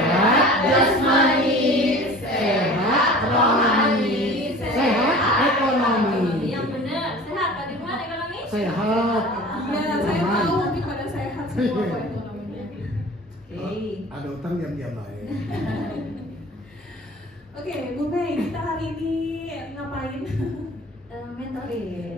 sehat jasmani, sehat rohani, sehat ekonomi. Yang benar, sehat. Tadi gimana ekonomi? Sehat. Ya, saya tahu nanti pada sehat semua kok ekonominya. Oke. Ada utang diam-diam aja. Oke, Bu Mei, kita hari ini ngapain?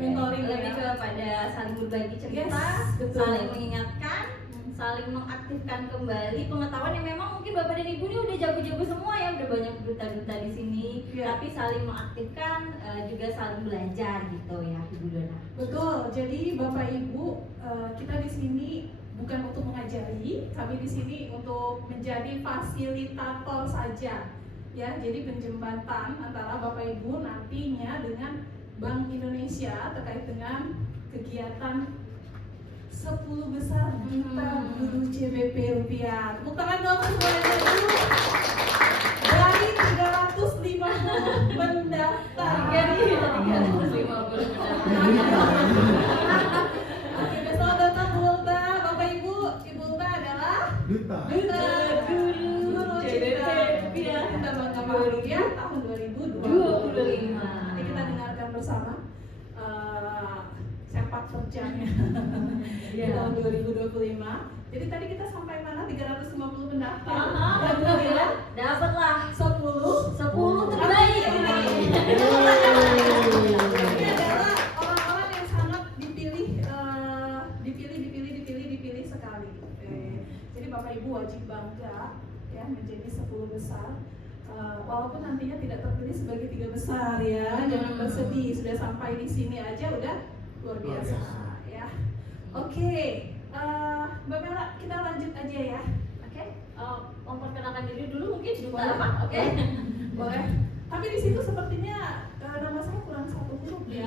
Mentoring lebih kepada saling berbagi cerita, Yes, betul. saling mengingatkan, saling mengaktifkan kembali pengetahuan yang memang mungkin Bapak dan Ibu ini udah jago-jago semua ya, udah banyak duta-duta di sini, Ya. tapi saling mengaktifkan juga saling belajar gitu ya, Ibu Dona. Betul. Jadi Bapak Ibu, kita di sini bukan untuk mengajari, kami di sini untuk menjadi fasilitator saja. Ya, jadi penjembatan antara Bapak Ibu nantinya dengan Bank Indonesia terkait dengan kegiatan 10 besar duta guru CBP rupiah. Tepuk tangan dong semuanya dulu. Dari 350 pendaftar. Jadi 350 Oke, besok datang Bu Ulta. Bapak Ibu, Ibu Ulta adalah Duta. Duta Guru CBP Rupiah. Kita bangga banget rupiah tahun 2025. 25. Nanti kita dengarkan bersama sepak terjangnya di tahun 2025. Jadi tadi kita sampai mana? 350 pendaftar. Dan kemudian Dapatlah 10 terbaik. Ini adalah orang-orang yang sangat dipilih sekali. Jadi Bapak Ibu wajib bangga ya menjadi 10 besar. Walaupun nantinya tidak terpilih sebagai 3 besar ya, jangan bersedih, sudah sampai di sini aja udah luar biasa ya. Oke, Mbak Mela, kita lanjut aja ya. Oke, memperkenalkan diri dulu mungkin duta Boleh. apa? Oke. Boleh. Tapi di situ sepertinya nama saya kurang satu huruf ya.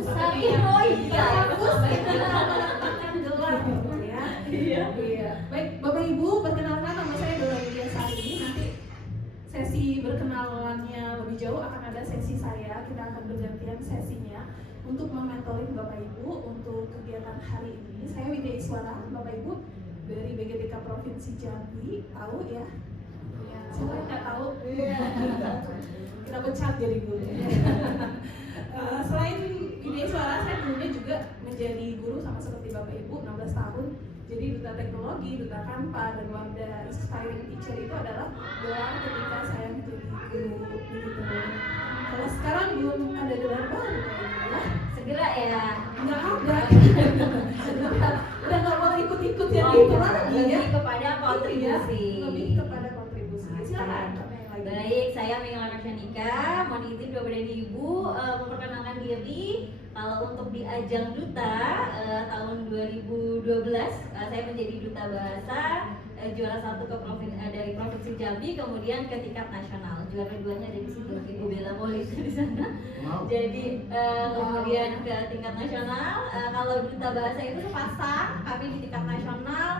Saking oh iya. Meletakkan gelar gitu ya. Iya. Iya. Baik, Bapak Ibu, perkenalkan nama saya Dola Yulia Sari. Nanti sesi berkenalannya lebih jauh akan ada sesi saya. Kita akan bergantian sesinya untuk mementoring Bapak Ibu untuk kegiatan hari ini. Saya Widya Iswara, Bapak Ibu dari BGTK Provinsi Jambi. Tahu ya? Siapa yang nggak tahu? Kita pecat jadi guru. Selain Widya Iswara, saya dulunya juga menjadi guru sama seperti Bapak Ibu 16 tahun. Jadi duta teknologi, duta Kanpa, dan Warda Inspiring Teacher itu adalah gelar ketika saya menjadi guru begitu. Kalau sekarang belum ada gelar baru kayaknya ya. Segera ya. Nggak ada. Udah nggak boleh ikut-ikut yang itu lagi ya. Lebih kepada kontribusi. Lebih kepada kontribusi. Silakan. Baik, saya Mengela Rakshanika, mohon izin Bapak dan Ibu memperkenalkan diri. Kalau untuk di ajang duta tahun 2012 saya menjadi duta bahasa juara 1 dari Provinsi Jambi, kemudian ke tingkat nasional. Juara 2-nya ada di situ, Ibu Bella Molis di sana. Jadi kemudian ke tingkat nasional. Kalau duta bahasa itu sepasang, kami di tingkat nasional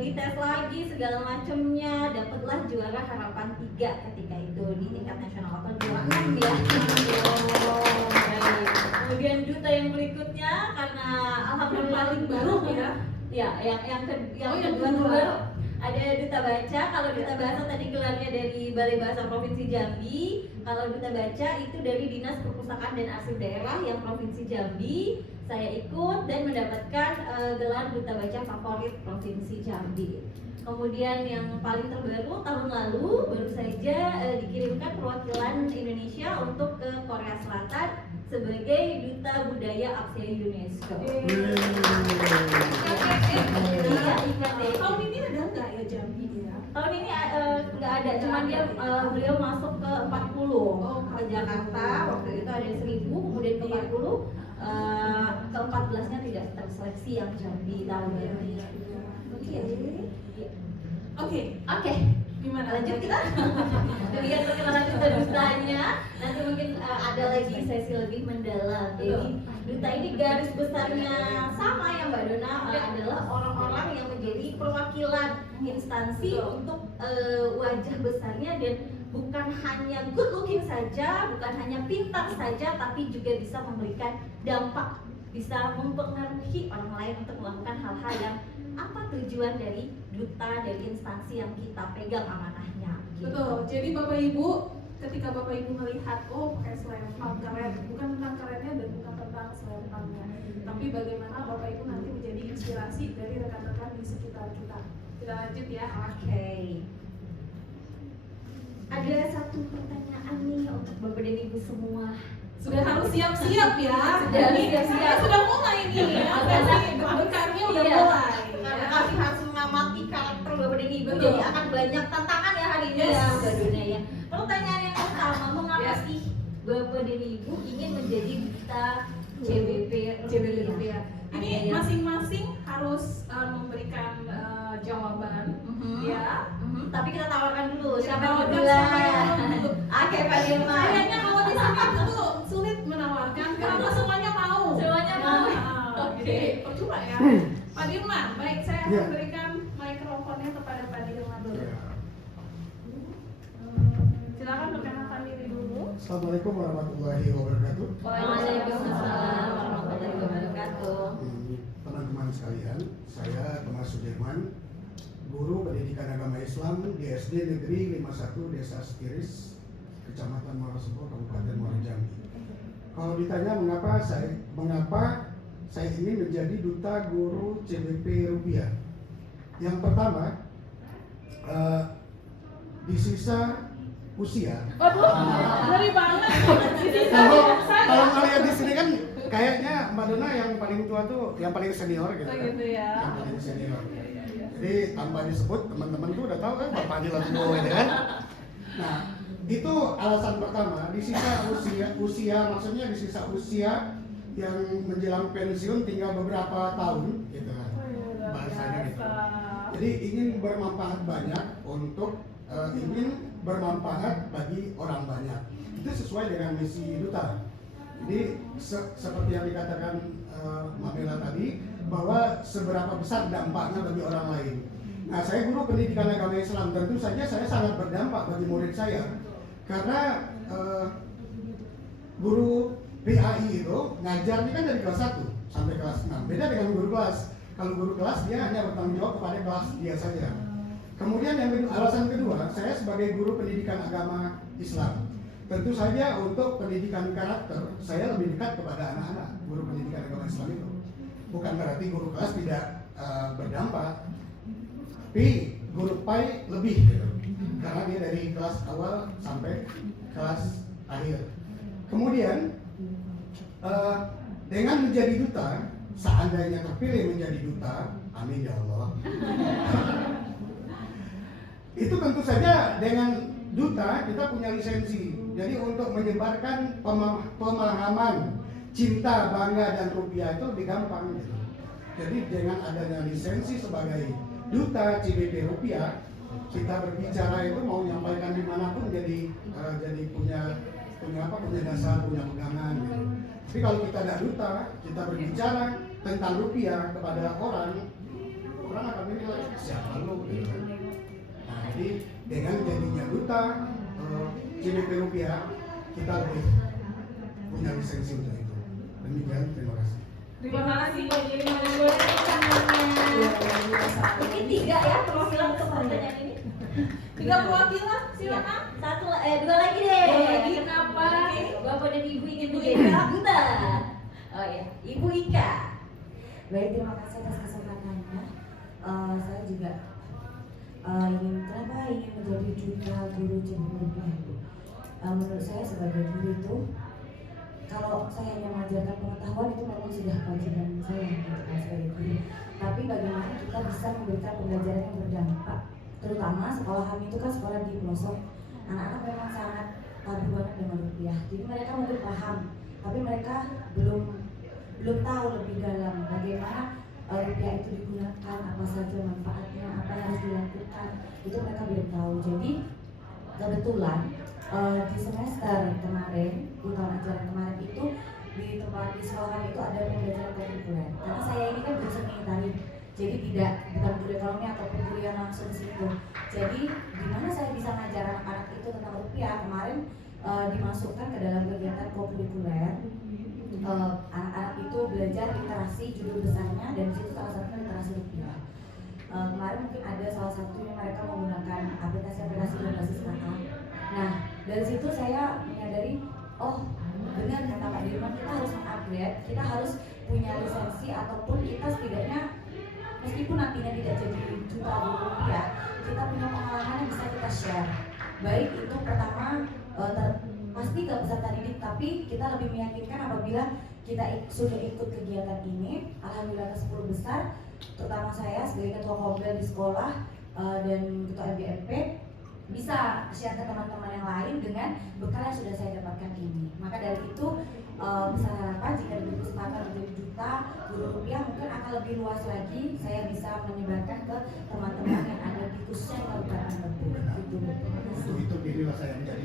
dites lagi segala macamnya, dapatlah juara harapan 3 ketika itu di tingkat nasional atau juaraan ya. Kemudian duta yang berikutnya karena alhamdulillah paling baru ya. Ya, yang kedua kedua. baru ada duta baca. Kalau duta bahasa tadi gelarnya dari Balai Bahasa Provinsi Jambi. Kalau duta baca itu dari Dinas Perpustakaan dan Arsip Daerah yang Provinsi Jambi. Saya ikut dan mendapatkan gelar duta baca favorit Provinsi Jambi. Kemudian yang paling terbaru tahun lalu baru saja dikirimkan perwakilan Indonesia untuk ke Korea Selatan sebagai duta budaya ASEA UNESCO. Iya, IKT. Tahun ini ada nggak ya Jambi ya? Tahun ini nggak ada, cuman beliau masuk ke 40 ke Jakarta, waktu itu ada 1000, kemudian ke 40, ke 14-nya tidak terseleksi yang Jambi tahun ini. Oke, Gimana? lanjut kita. Demikian perkenalan duta-dutanya. Nanti mungkin ada lagi sesi lebih mendalam. Jadi duta ini garis besarnya sama ya Mbak Dona, adalah orang-orang yang menjadi perwakilan instansi untuk wajah besarnya, dan bukan hanya good looking saja, bukan hanya pintar saja, tapi juga bisa memberikan dampak, bisa mempengaruhi orang lain untuk melakukan hal-hal yang apa tujuan dari duta dari instansi yang kita pegang amanahnya. Gitu. Betul. Jadi Bapak Ibu, ketika Bapak Ibu melihat pakai selempang keren, bukan tentang kerennya dan bukan tentang selempangnya, tapi bagaimana Bapak Ibu nanti menjadi inspirasi dari rekan-rekan di sekitar kita. Kita lanjut ya. Oke. Ada satu pertanyaan nih untuk Bapak dan Ibu semua. Sudah harus siap-siap ya. Sudah harus siap-siap. Sudah mulai nih ya. Deg-degannya udah Iya. mulai. Karena kami harus mengamati karakter Bapak dan Ibu, Betul. jadi akan banyak tantangan ya hari ini Yes. ya Mbak Dona ya. Pertanyaan yang pertama, mengapa Yes. sih Bapak dan Ibu ingin menjadi duta CBP ya. Ini masing-masing harus memberikan jawaban. Ya. Tapi kita tawarkan dulu Kita siapa yang tawarkan kedua. siapa yang dulu. Oke, Pak Dirma. Kayaknya kalau di sini itu sulit menawarkan karena semuanya mau. Semuanya mau. Nah, Oke. jadi percuma ya. Pak Dirman, baik saya Ya. akan berikan mikrofonnya kepada Pak Dirman dulu. Ya. Silakan perkenalkan diri dulu. Assalamualaikum warahmatullahi wabarakatuh. Waalaikumsalam warahmatullahi wabarakatuh. Teman-teman sekalian, saya Thomas Sudirman, guru pendidikan agama Islam di SD Negeri 51 Desa Setiris, Kecamatan Muarasebo, Kabupaten Muara Jambi. Kalau ditanya mengapa saya ingin menjadi duta guru CBP Rupiah, yang pertama di sisa usia. Waduh, ngeri banget. Kalau ngeliat di sini kan kayaknya Mbak Dona yang paling tua tuh yang paling senior gitu Oh, kan. gitu ya. Yang paling senior. Jadi tanpa disebut teman-teman tuh udah tahu kan Bapak Anil gitu kan. Nah, itu alasan pertama, di sisa usia maksudnya di sisa usia yang menjelang pensiun tinggal beberapa tahun gitu kan. Bahasanya gitu. Jadi ingin bermanfaat banyak untuk ingin bermanfaat bagi orang banyak. Itu sesuai dengan misi duta. Jadi seperti yang dikatakan Mamela tadi, bahwa seberapa besar dampaknya bagi orang lain. Nah, saya guru pendidikan agama Islam, tentu saja saya sangat berdampak bagi murid saya. Karena guru PAI itu ngajarnya kan dari kelas 1 sampai kelas 6. Beda dengan guru kelas. Kalau guru kelas dia hanya bertanggung jawab kepada kelas dia saja. Kemudian alasan kedua, saya sebagai guru pendidikan agama Islam, tentu saja untuk pendidikan karakter, saya lebih dekat kepada anak-anak guru pendidikan agama Islam itu. Bukan berarti guru kelas tidak berdampak, tapi guru PAI lebih gitu. Karena dia dari kelas awal sampai kelas akhir. Kemudian dengan menjadi duta, seandainya terpilih menjadi duta, amin ya Allah. Itu tentu saja dengan duta kita punya lisensi. Jadi untuk menyebarkan pemahaman cinta, bangga dan rupiah itu lebih gampang gitu. Jadi dengan adanya lisensi sebagai duta CBP Rupiah, kita berbicara itu mau menyampaikan dimanapun jadi punya dasar, punya pegangan gitu. Tapi kalau kita ada duta, kita berbicara tentang rupiah kepada orang akan menilai siapa lu gitu kan. Nah, jadi dengan jadinya duta CBP Rupiah, kita lebih punya lisensi untuk itu. Demikian, terima kasih. Terima kasih Pak Dirman. Ini 3 ya perwakilan untuk pertanyaan ini. 3 perwakilan, silakan. Dua lagi deh. Dua lagi. Kenapa Bapak dan Ibu ingin menjadi duta? Oh ya, Ibu Ika. Baik, terima kasih atas kesempatannya. Saya juga ingin menjadi duta guru CBP Rupiah. Menurut saya sebagai guru itu, kalau saya hanya mengajarkan pengetahuan itu memang sudah kewajiban saya sebagai guru. Tapi bagaimana kita bisa memberikan pembelajaran yang berdampak, terutama sekolah kami itu kan sekolah di pelosok. Anak-anak memang sangat tabu banget dengan rupiah. Jadi mereka mungkin paham, tapi mereka belum tahu lebih dalam bagaimana rupiah itu digunakan, apa saja manfaatnya, apa yang harus dilakukan, itu mereka belum tahu. Jadi kebetulan di semester kemarin, di tahun ajaran kemarin itu di tempat di sekolah itu ada pembelajaran kurikuler. Karena saya ini kan guru seni tari, jadi bukan guru ekonomi ataupun guru yang langsung di situ. Jadi gimana saya bisa ngajar anak-anak itu tentang rupiah? Kemarin dimasukkan ke dalam kegiatan kurikuler. Anak-anak itu belajar literasi, judul besarnya, dan disitu salah satunya literasi rupiah. kemarin mungkin ada salah satu yang mereka menggunakan aplikasi-aplikasi berbasis kata. Nah, dari situ saya menyadari, oh benar kata Pak Dirman, kita harus mengupgrade, kita harus punya lisensi ataupun kita setidaknya meskipun nantinya tidak jadi jutaan rupiah, kita punya pengalaman yang bisa kita share. Baik itu pertama pasti ke peserta didik, tapi kita lebih meyakinkan apabila kita sudah ikut kegiatan ini. Alhamdulillah ke 10 besar, terutama saya sebagai ketua Kombel di sekolah dan ketua MBMP bisa share ke teman-teman yang lain dengan bekal yang sudah saya dapatkan ini. Maka dari itu besar harapan jika diberi kesempatan menjadi duta guru rupiah mungkin akan lebih luas lagi, saya bisa menyebarkan ke teman-teman yang ada di khususnya di Kabupaten Brebes. Itu pilihlah saya menjadi.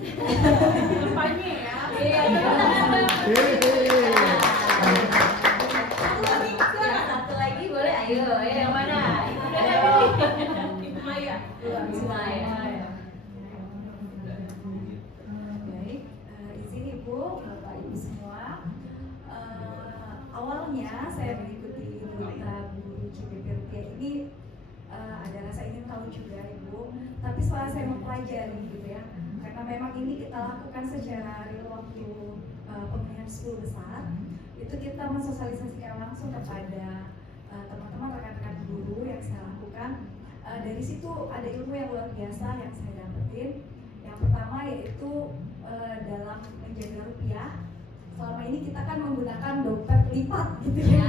Depannya ya. Iya. Satu lagi boleh, ayo yang mana? Ibu Maya. Ibu Maya. Baik, izin Ibu, Bapak Ibu semua. Awalnya saya mengikuti duta guru CBP Rupiah ini ada rasa ingin tahu juga Ibu. Tapi setelah saya mempelajari gitu ya, karena memang ini kita lakukan secara real waktu pemilihan 10 besar, itu kita mensosialisasikan langsung kepada teman-teman rekan-rekan guru yang saya lakukan. Dari situ ada ilmu yang luar biasa yang saya dapetin. Yang pertama yaitu dalam menjaga rupiah. Selama ini kita kan menggunakan dompet lipat gitu ya.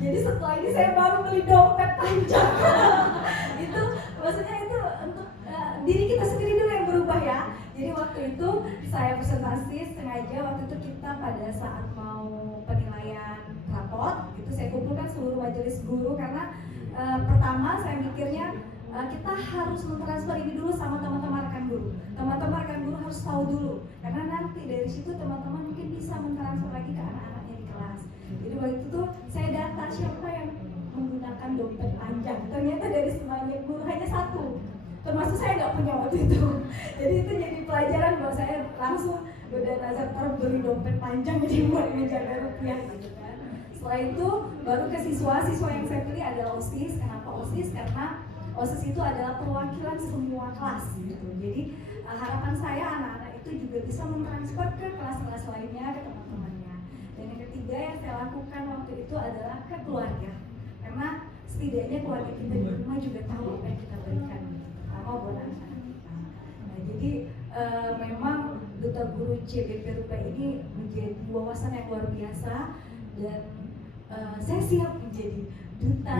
Jadi setelah ini saya baru beli dompet panjang. Itu maksudnya itu untuk diri kita sendiri dulu yang berubah ya. Jadi waktu itu saya presentasi sengaja, waktu itu kita pada saat mau penilaian raport itu saya kumpulkan seluruh majelis guru karena pertama saya mikirnya kita harus mentransfer ini dulu sama teman-teman rekan guru. Teman-teman rekan guru harus tahu dulu karena nanti dari situ teman-teman mungkin bisa mentransfer lagi ke anak-anaknya di kelas. Jadi waktu itu tuh saya data siapa yang menggunakan dompet panjang. Ternyata dari semuanya guru hanya satu. Termasuk saya nggak punya waktu itu. Jadi itu jadi pelajaran bahwa saya langsung udah nazar beli dompet panjang jadi buat menjaga rupiah gitu kan. Setelah itu baru ke siswa yang saya pilih adalah OSIS. Kenapa OSIS? Karena OSIS itu adalah perwakilan semua kelas gitu. Jadi harapan saya anak-anak itu juga bisa mentransfer ke kelas-kelas lainnya, ke teman-temannya. Dan yang ketiga yang saya lakukan waktu itu adalah ke keluarga. Karena setidaknya keluarga kita di rumah juga tahu apa yang kita berikan gitu, terutama buat anak-anak kita. Nah, jadi memang duta guru CBP Rupiah ini menjadi wawasan yang luar biasa dan saya siap menjadi duta.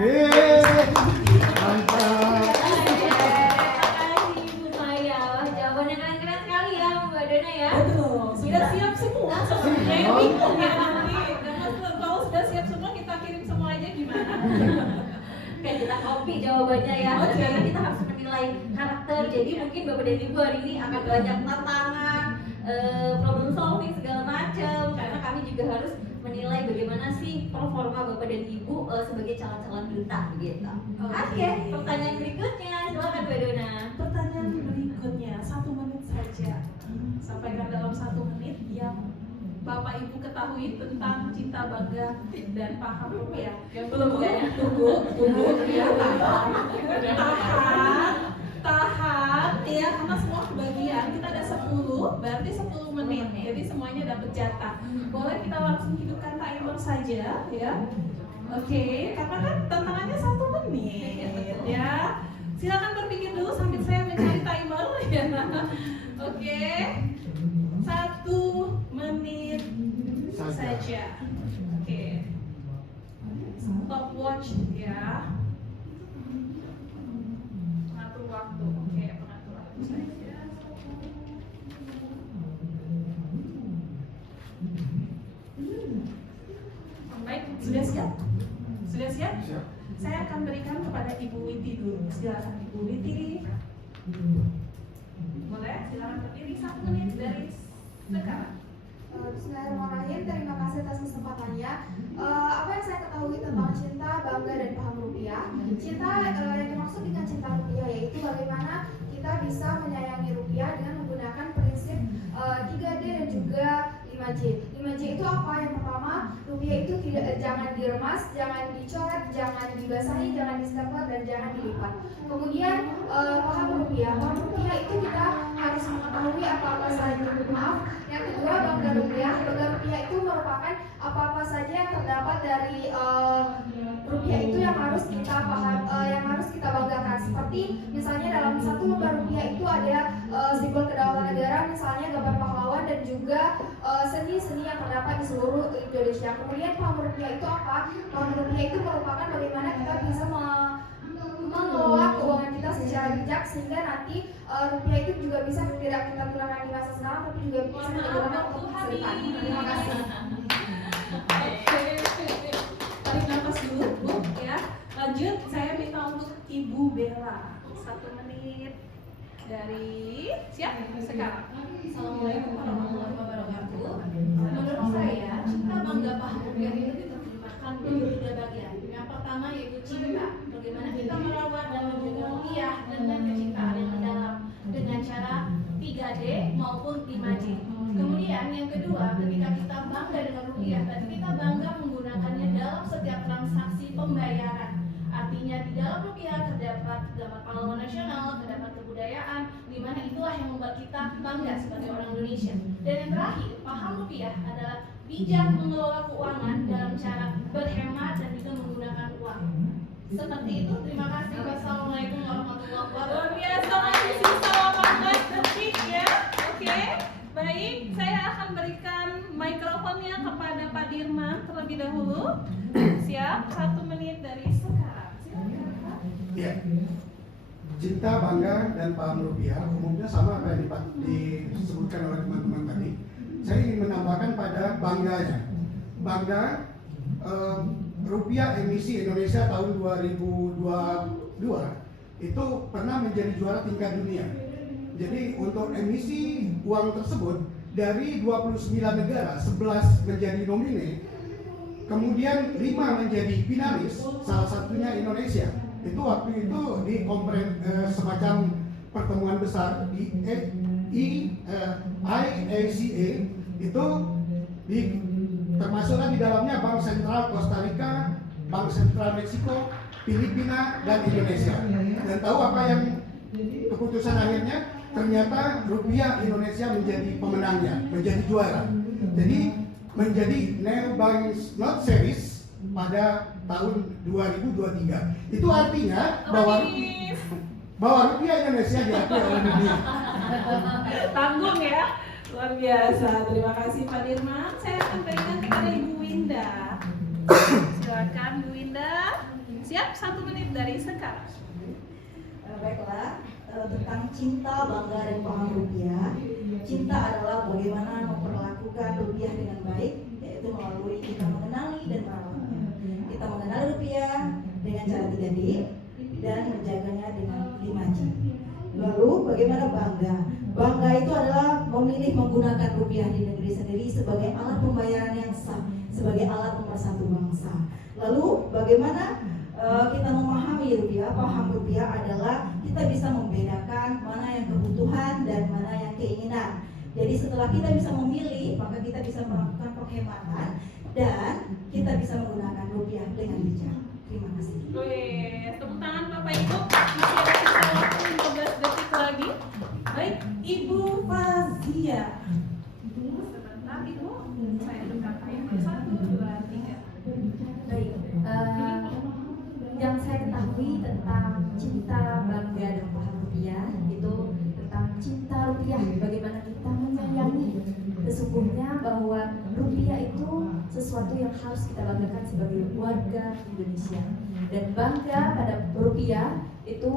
Mantap. Terima kasih Ibu Maya. Wah, jawabannya keren-keren sekali ya Mbak Dona ya. Betul. Sudah siap semua. Saya bingung ya nanti. Kalau sudah siap semua kita kirim semua aja gimana? Oke, kita copy jawabannya ya. Oke. Karena kita harus menilai karakter. Jadi mungkin Bapak dan Ibu hari ini akan banyak tantangan, problem solving segala macam. Karena kami juga harus menilai bagaimana sih performa Bapak dan Ibu sebagai calon-calon duta begitu. Oke, pertanyaan berikutnya silakan Mbak Dona. Pertanyaan berikutnya 1 menit saja. Sampaikan dalam 1 menit yang Bapak Ibu ketahui tentang cinta bangga dan paham rupiah. Yang belum ya? Tunggu ya, tahan ya, karena semua kebagian kita ada 10, berarti 10 menit. Jadi semuanya dapat jatah. Boleh kita langsung hidupkan timer saja ya. Oke, karena kan tantangannya 1 menit ya. Silakan berpikir dulu sambil saya mencari timer ya. Oke. 1 menit saja. Oke. Stopwatch ya. Pengatur waktu. Oke, pengatur waktu saja. Baik, sudah siap? Sudah siap? Siap. Saya akan berikan kepada Ibu Witi dulu. Silakan Ibu Witi. Boleh? Silakan berdiri 1 menit dari sekarang. Bismillahirrahmanirrahim. Terima kasih atas kesempatannya. Apa yang saya ketahui tentang cinta, bangga, dan paham rupiah? Cinta yang dimaksud dengan cinta rupiah yaitu bagaimana kita bisa menyayangi rupiah dengan menggunakan prinsip 3D dan juga 5J. 5J J itu apa? Yang pertama, rupiah itu jangan diremas, jangan dicoret, jangan dibasahi, jangan distempel, dan jangan dilipat. Kemudian paham rupiah itu kita harus mengetahui apa-apa saja. Maaf. Yang kedua, bangga rupiah. Bangga rupiah itu merupakan apa-apa saja yang terdapat dari rupiah itu yang harus kita paham, yang harus kita banggakan. Seperti misalnya dalam satu lembar rupiah itu ada simbol kedaulatan negara, misalnya gambar pahlawan dan juga seni-seni yang terdapat di seluruh Indonesia. Kemudian paham rupiah itu apa? Paham rupiah itu merupakan bagaimana kita bisa mengelola keuangan kita secara bijak sehingga nanti rupiah itu juga bisa tidak kita gunakan di masa sekarang tapi juga bisa digunakan untuk masa depan. Terima kasih. Tarik nafas dulu, Bu, ya. Lanjut, saya minta untuk Ibu Bella 1 menit dari siap sekarang. Assalamualaikum warahmatullahi wabarakatuh. Menurut saya, cinta bangga paham rupiah itu diterjemahkan menjadi 3 bagian. Yang pertama yaitu cinta. Bagaimana kita merawat dan menjaga rupiah dengan kecintaan yang mendalam dengan cara 3D maupun 5D. Kemudian yang kedua, ketika kita bangga dengan rupiah, tadi kita bangga menggunakannya dalam setiap transaksi pembayaran. Artinya di dalam rupiah terdapat pahlawan nasional, terdapat kebudayaan, di mana itulah yang membuat kita bangga sebagai orang Indonesia. Dan yang terakhir, paham rupiah adalah bijak mengelola keuangan dalam cara berhemat dan juga menggunakan uang. Seperti itu, terima kasih. Wassalamualaikum warahmatullahi wabarakatuh. Luar biasa, masih sisa 18 detik ya. Oke, baik, saya akan berikan mikrofonnya kepada Pak Dirman terlebih dahulu. Siap, 1 menit dari sekarang. Silakan, Pak. Ya. Cinta, bangga, dan paham rupiah umumnya sama apa yang disebutkan oleh teman-teman tadi. Saya ingin menambahkan pada bangganya. Bangga rupiah emisi Indonesia tahun 2022 itu pernah menjadi juara tingkat dunia. Jadi untuk emisi uang tersebut dari 29 negara, 11 menjadi nomine, kemudian 5 menjadi finalis, salah satunya Indonesia. Itu waktu itu di semacam pertemuan besar di IACA itu termasuklah di dalamnya Bank Sentral Costa Rica, Bank Sentral Meksiko, Filipina, dan Indonesia. Dan tahu apa yang keputusan akhirnya? Ternyata rupiah Indonesia menjadi pemenangnya, menjadi juara. Jadi menjadi Neo Bank Note Series pada tahun 2023. Itu artinya bahwa rupiah Indonesia diakui oleh dunia. Tanggung ya, luar biasa. Terima kasih Pak Dirman. Saya akan berikan kepada Ibu Winda. Silakan Bu Winda. Siap, 1 menit dari sekarang. Baiklah, tentang cinta, bangga, dan paham rupiah. Cinta adalah bagaimana memperlakukan rupiah dengan baik, yaitu melalui kita mengenali dan merawatnya. Kita mengenali rupiah dengan cara 3D dan menjaganya dengan 5G. Lalu bagaimana bangga? Bangga itu adalah memilih menggunakan rupiah di negeri sendiri sebagai alat pembayaran yang sah, sebagai alat pemersatu bangsa. Lalu bagaimana kita memahami rupiah? Paham rupiah adalah kita bisa membedakan mana yang kebutuhan dan mana yang keinginan. Jadi setelah kita bisa memilih, maka kita bisa melakukan penghematan dan kita bisa menggunakan rupiah dengan bijak. Terima kasih. Wih, tepuk tangan Bapak Ibu. Masih ada sisa waktu 15 detik lagi. Baik, Ibu Fazia. Sebentar Ibu, saya buka timer 1, 2, 3. Baik, yang saya ketahui tentang cinta, bangga, dan paham rupiah itu tentang cinta rupiah, bagaimana kita menyayangi. Sesungguhnya bahwa rupiah itu sesuatu yang harus kita banggakan sebagai warga Indonesia. Dan bangga pada rupiah itu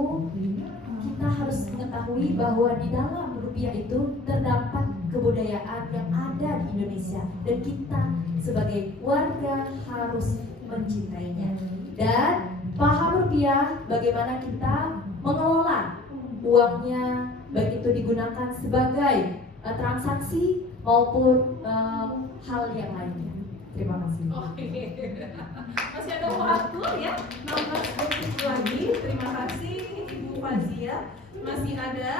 kita harus mengetahui bahwa di dalam rupiah itu terdapat kebudayaan yang ada di Indonesia dan kita sebagai warga harus mencintainya. Dan paham rupiah bagaimana kita mengelola uangnya, baik itu digunakan sebagai transaksi maupun hal yang lainnya. Terima kasih. Oke. Masih ada waktu ya, 16 detik lagi. Terima kasih Ibu Fazia. Masih ada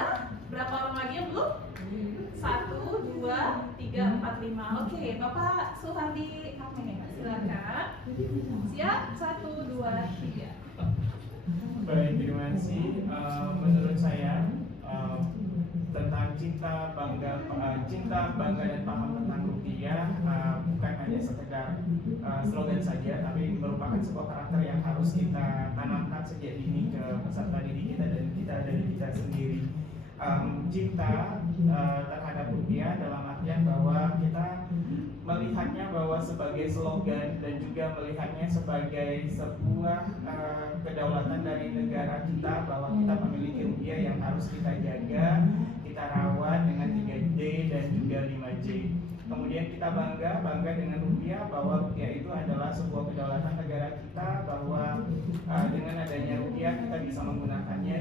berapa orang lagi yang belum? 1, 2, 3, 345. Oke, Bapak Suhardi Akmeneka, silakan. Siap, 1, 2, 3. Baik, terima kasih. Menurut saya tentang cinta, bangga dan paham tentang rupiah bukan hanya sekedar slogan saja, tapi merupakan sebuah karakter yang harus kita tanamkan sejak dini ke peserta didik kita dan kita dari kita sendiri. Cinta terhadap rupiah dalam artian bahwa kita melihatnya bahwa sebagai slogan dan juga melihatnya sebagai sebuah kedaulatan dari negara kita, bahwa kita memiliki rupiah yang harus kita jaga, kita rawat dengan 3D dan juga 5J. Kemudian kita bangga dengan rupiah, bahwa rupiah itu adalah sebuah kedaulatan negara kita, bahwa dengan adanya rupiah kita bisa menggunakannya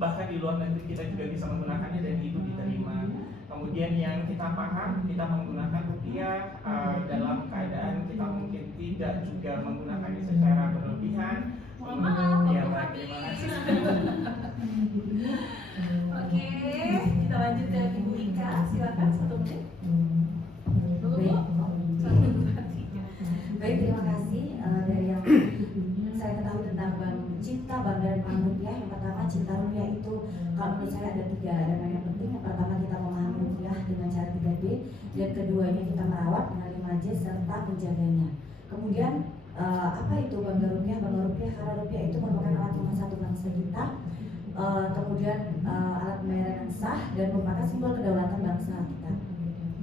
bahkan di luar negeri kita juga bisa menggunakannya dan itu diterima. Kemudian yang kita paham, kita menggunakan rupiah dalam keadaan kita mungkin tidak juga menggunakannya secara berlebihan. Mohon maaf, ya, Pak baik, terima kasih. Oke, kita lanjut ke Ibu Ika, silakan 1 menit. Dulu, Bu. 1, 2, 3. Baik, terima kasih. Dari yang saya ketahui tentang cinta, bangga dan paham rupiah, yang pertama cinta rupiah itu kalau menurut saya ada 3 elemen yang penting. Yang pertama kita memahami rupiah dengan cara 3D, dan keduanya kita merawat dengan 5J serta menjaganya. Kemudian apa itu bangga rupiah? Bangga rupiah karena rupiah itu merupakan alat pemersatu bangsa kita, kemudian alat pembayaran yang sah dan merupakan simbol kedaulatan bangsa kita.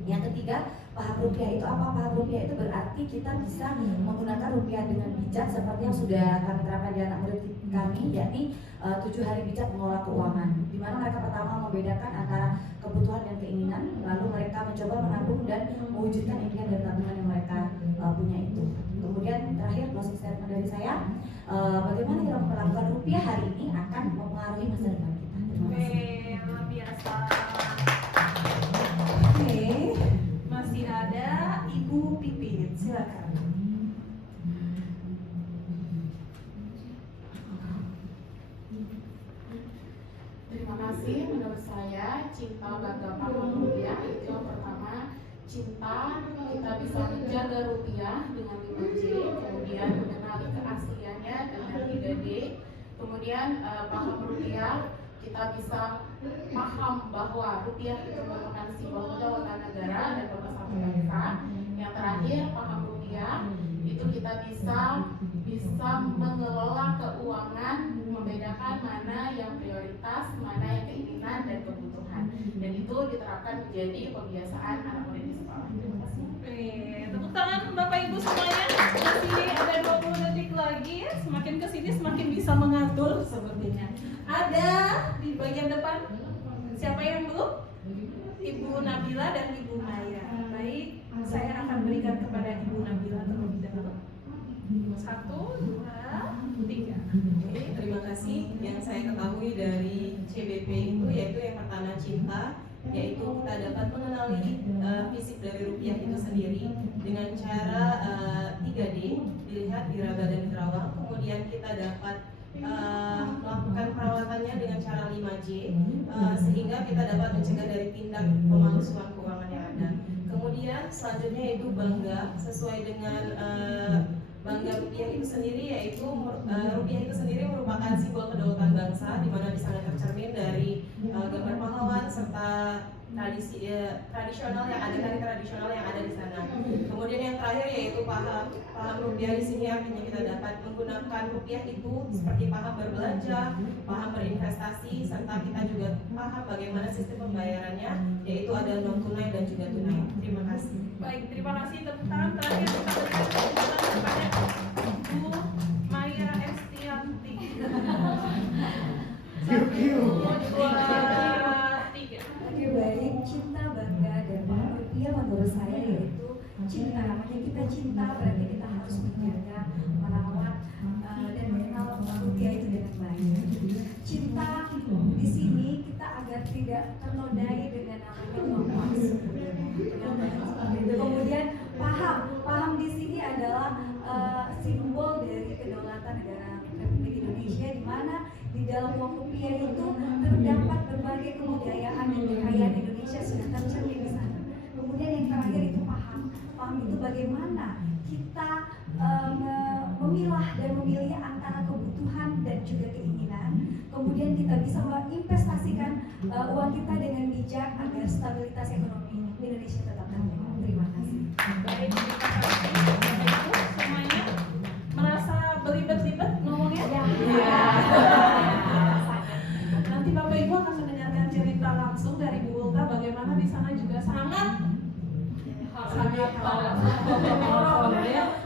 Yang ketiga, paham rupiah itu apa? Paham rupiah itu berarti kita bisa menggunakan rupiah dengan bijak seperti yang sudah kami terapkan di anak murid kami, yakni 7 hari bijak mengelola keuangan, di mana mereka pertama membedakan antara kebutuhan dan keinginan, lalu mereka mencoba menabung dan mewujudkan impian dan tabungan yang mereka punya itu. Kemudian terakhir closing statement dari saya, bagaimana kita memperlakukan rupiah hari ini akan mempengaruhi masa depan kita. Terima kasih. Luar biasa. Oke. Masih ada Ibu Pipit, silakan. Terima kasih. Menurut saya cinta, bangga, paham rupiah itu yang pertama, cinta kita bisa menjaga rupiah dengan 5J, kemudian mengenali keasliannya dengan 3D, kemudian paham rupiah kita bisa paham bahwa rupiah itu merupakan simbol kedaulatan negara dan pemersatu bangsa. Yang terakhir, paham rupiah itu kita bisa mengelola keuangan, membedakan mana yang prioritas, mana yang keinginan dan kebutuhan, dan itu diterapkan menjadi kebiasaan anak murid di sekolah. Terima kasih. Tepuk tangan Bapak Ibu semuanya. Masih ada 20 detik lagi ya. Semakin kesini semakin bisa mengatur sepertinya. Ada di bagian depan. Siapa yang belum? Ibu Nabila dan Ibu Maya. Baik, saya akan berikan kepada Ibu Nabila terlebih dahulu. 1, 2, 3. Oke, terima kasih. Yang saya ketahui dari CBP itu yaitu yang pertama cinta, yaitu kita dapat mengenali fisik dari rupiah itu sendiri dengan cara 3D, dilihat, diraba dan diterawang. Kemudian kita dapat melakukan perawatannya dengan cara 5J, sehingga kita dapat mencegah dari tindak pemalsuan keuangan yang ada. Kemudian selanjutnya itu bangga, sesuai dengan bangga rupiah itu sendiri, yaitu rupiah itu sendiri merupakan simbol kedaulatan bangsa, di mana di sana tercermin dari gambar pahlawan serta tradisional yang ada, tari tradisional yang ada di sana. Kemudian yang terakhir yaitu paham rupiah di sini artinya kita dapat menggunakan rupiah itu seperti paham berbelanja, paham berinvestasi, serta kita juga paham bagaimana sistem pembayarannya, yaitu ada non tunai dan juga tunai. Terima kasih. Baik, terima kasih. Tepuk tangan terakhir kita berikan kepada Ibu Maya Estianti. 1, 2, 3. Oke, baik. Cinta, bangga dan paham rupiah menurut saya yaitu cinta. Namanya kita cinta berarti kita harus menjaga, merawat dan mengenal rupiah itu dengan baik. Cinta di sini kita agar tidak ternodai dengan namanya uang seperti itu. Kemudian paham di sini adalah simbol dari kedaulatan negara Republik Indonesia, di mana di dalam uang rupiah itu terdapat berbagai kebudayaan dan kekayaan Indonesia sudah tercermin di sana. paham itu bagaimana kita memilah dan memilih antara kebutuhan dan juga keinginan. Kemudian kita bisa menginvestasikan uang kita dengan bijak agar stabilitas ekonomi Indonesia tetap terjaga. Terima kasih. Baik, terima kasih Bapak Ibu semuanya. Merasa berlibat-libat ngomongnya? Iya. Nanti Bapak Ibu akan mendengarkan cerita langsung dari Bu Ulta bagaimana di sana juga sangat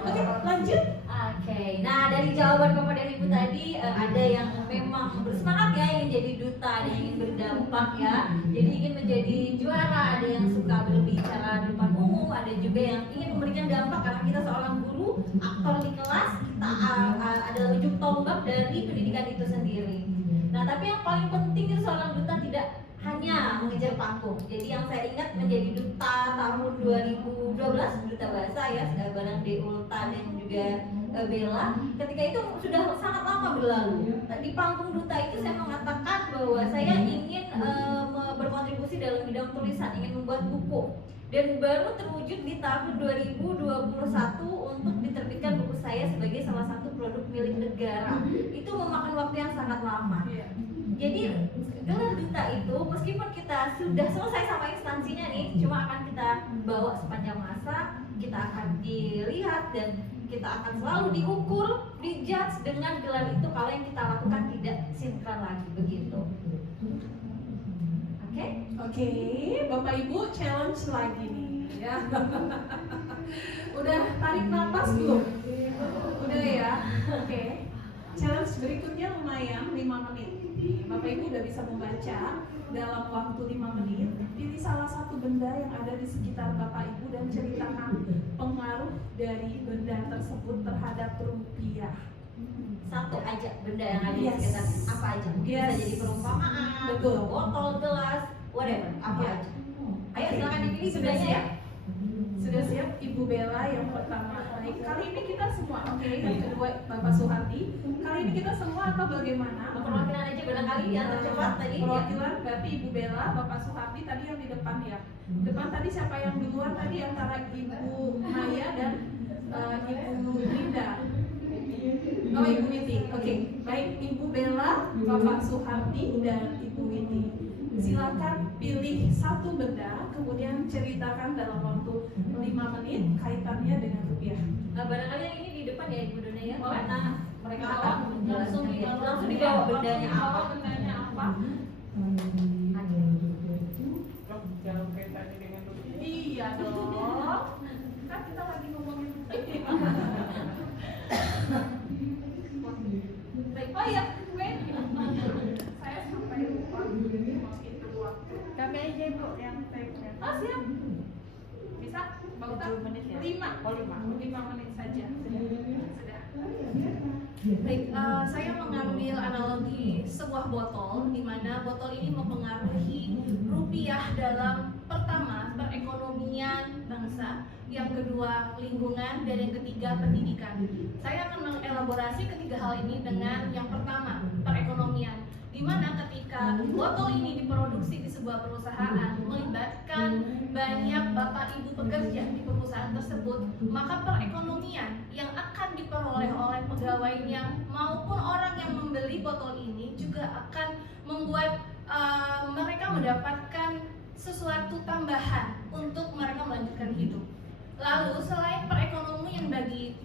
Oke, lanjut. Oke, nah dari jawaban Bapak dan Ibu tadi ada yang memang bersemangat ya ingin jadi duta, ada yang ingin berdampak ya, jadi ingin menjadi juara, ada yang suka berbicara di depan umum, ada juga yang ingin memberikan dampak karena kita seorang guru, aktor di kelas, kita adalah ujung tombak dari pendidikan itu sendiri. Nah tapi yang paling penting itu seorang duta tidak hanya mengejar panggung. Jadi yang saya ingat menjadi duta tahun 2012, duta bahasa ya, bareng De Ulta dan juga Bella. Ketika itu sudah sangat lama berlalu. Di panggung duta itu saya mengatakan bahwa saya ingin berkontribusi dalam bidang tulisan, ingin membuat buku. Dan baru terwujud di tahun 2021 untuk diterbitkan buku saya sebagai salah satu produk milik negara. Itu memakan waktu yang sangat lama. Jadi gelar duta itu meskipun kita sudah selesai sama instansinya nih, cuma akan kita bawa sepanjang masa, kita akan dilihat dan kita akan selalu diukur, dijudge dengan gelar itu kalau yang kita lakukan tidak sinkron lagi begitu. Oke, Bapak Ibu challenge lagi nih ya. Udah tarik napas belum? Udah ya. Oke. Challenge berikutnya lumayan 5 menit. Bapak Ibu udah bisa membaca dalam waktu 5 menit. Pilih salah satu benda yang ada di sekitar Bapak Ibu dan ceritakan pengaruh dari benda tersebut terhadap rupiah. Satu aja benda yang ada di sekitar, apa aja? Bisa jadi perumpamaan, betul, botol, gelas, whatever, apa aja. Ayo silakan dipilih bendanya ya. Sudah siap Ibu Bella yang pertama. Baik, kali ini kita semua, oke, yang kedua Bapak Suhardi. Kali ini kita semua atau bagaimana? Perwakilan aja barangkali yang tercepat tadi. Perwakilan berarti Ibu Bella, Bapak Suhardi tadi yang di depan ya. Depan tadi siapa yang duluan tadi antara Ibu Maya dan Ibu Linda. Oh, Ibu Witi. Oke, baik Ibu Bella, Bapak Suhardi dan Ibu Witi. Silakan pilih satu benda, kemudian ceritakan dalam waktu 5 menit kaitannya dengan rupiah. Barangkali yang ini di depan ya Ibu Dona ya, karena mereka Oh, akan langsung dibawa bendanya apa? Bendanya apa? Jangan kaitannya dengan rupiah. Iya dong. Kan kita lagi ngomongin rupiah. Baik, oh ya, gue. Saya sampai lupa. Kami aja Bu yang take-nya. Oh siap. Bisa? Bang Uta? 7 menit ya? 5. Oh, 5 menit saja. Sudah. Baik, saya mengambil analogi sebuah botol, di mana botol ini mempengaruhi rupiah dalam pertama perekonomian bangsa, yang kedua lingkungan, dan yang ketiga pendidikan. Saya akan mengelaborasi ketiga hal ini dengan yang pertama perekonomian, di mana ketika botol ini diproduksi di sebuah perusahaan melibatkan banyak bapak ibu pekerja di perusahaan tersebut, maka perekonomian yang akan diperoleh oleh pegawainya maupun orang yang membeli botol ini juga akan membuat mereka mendapatkan sesuatu tambahan untuk mereka melanjutkan hidup. Lalu selain perekonomian bagi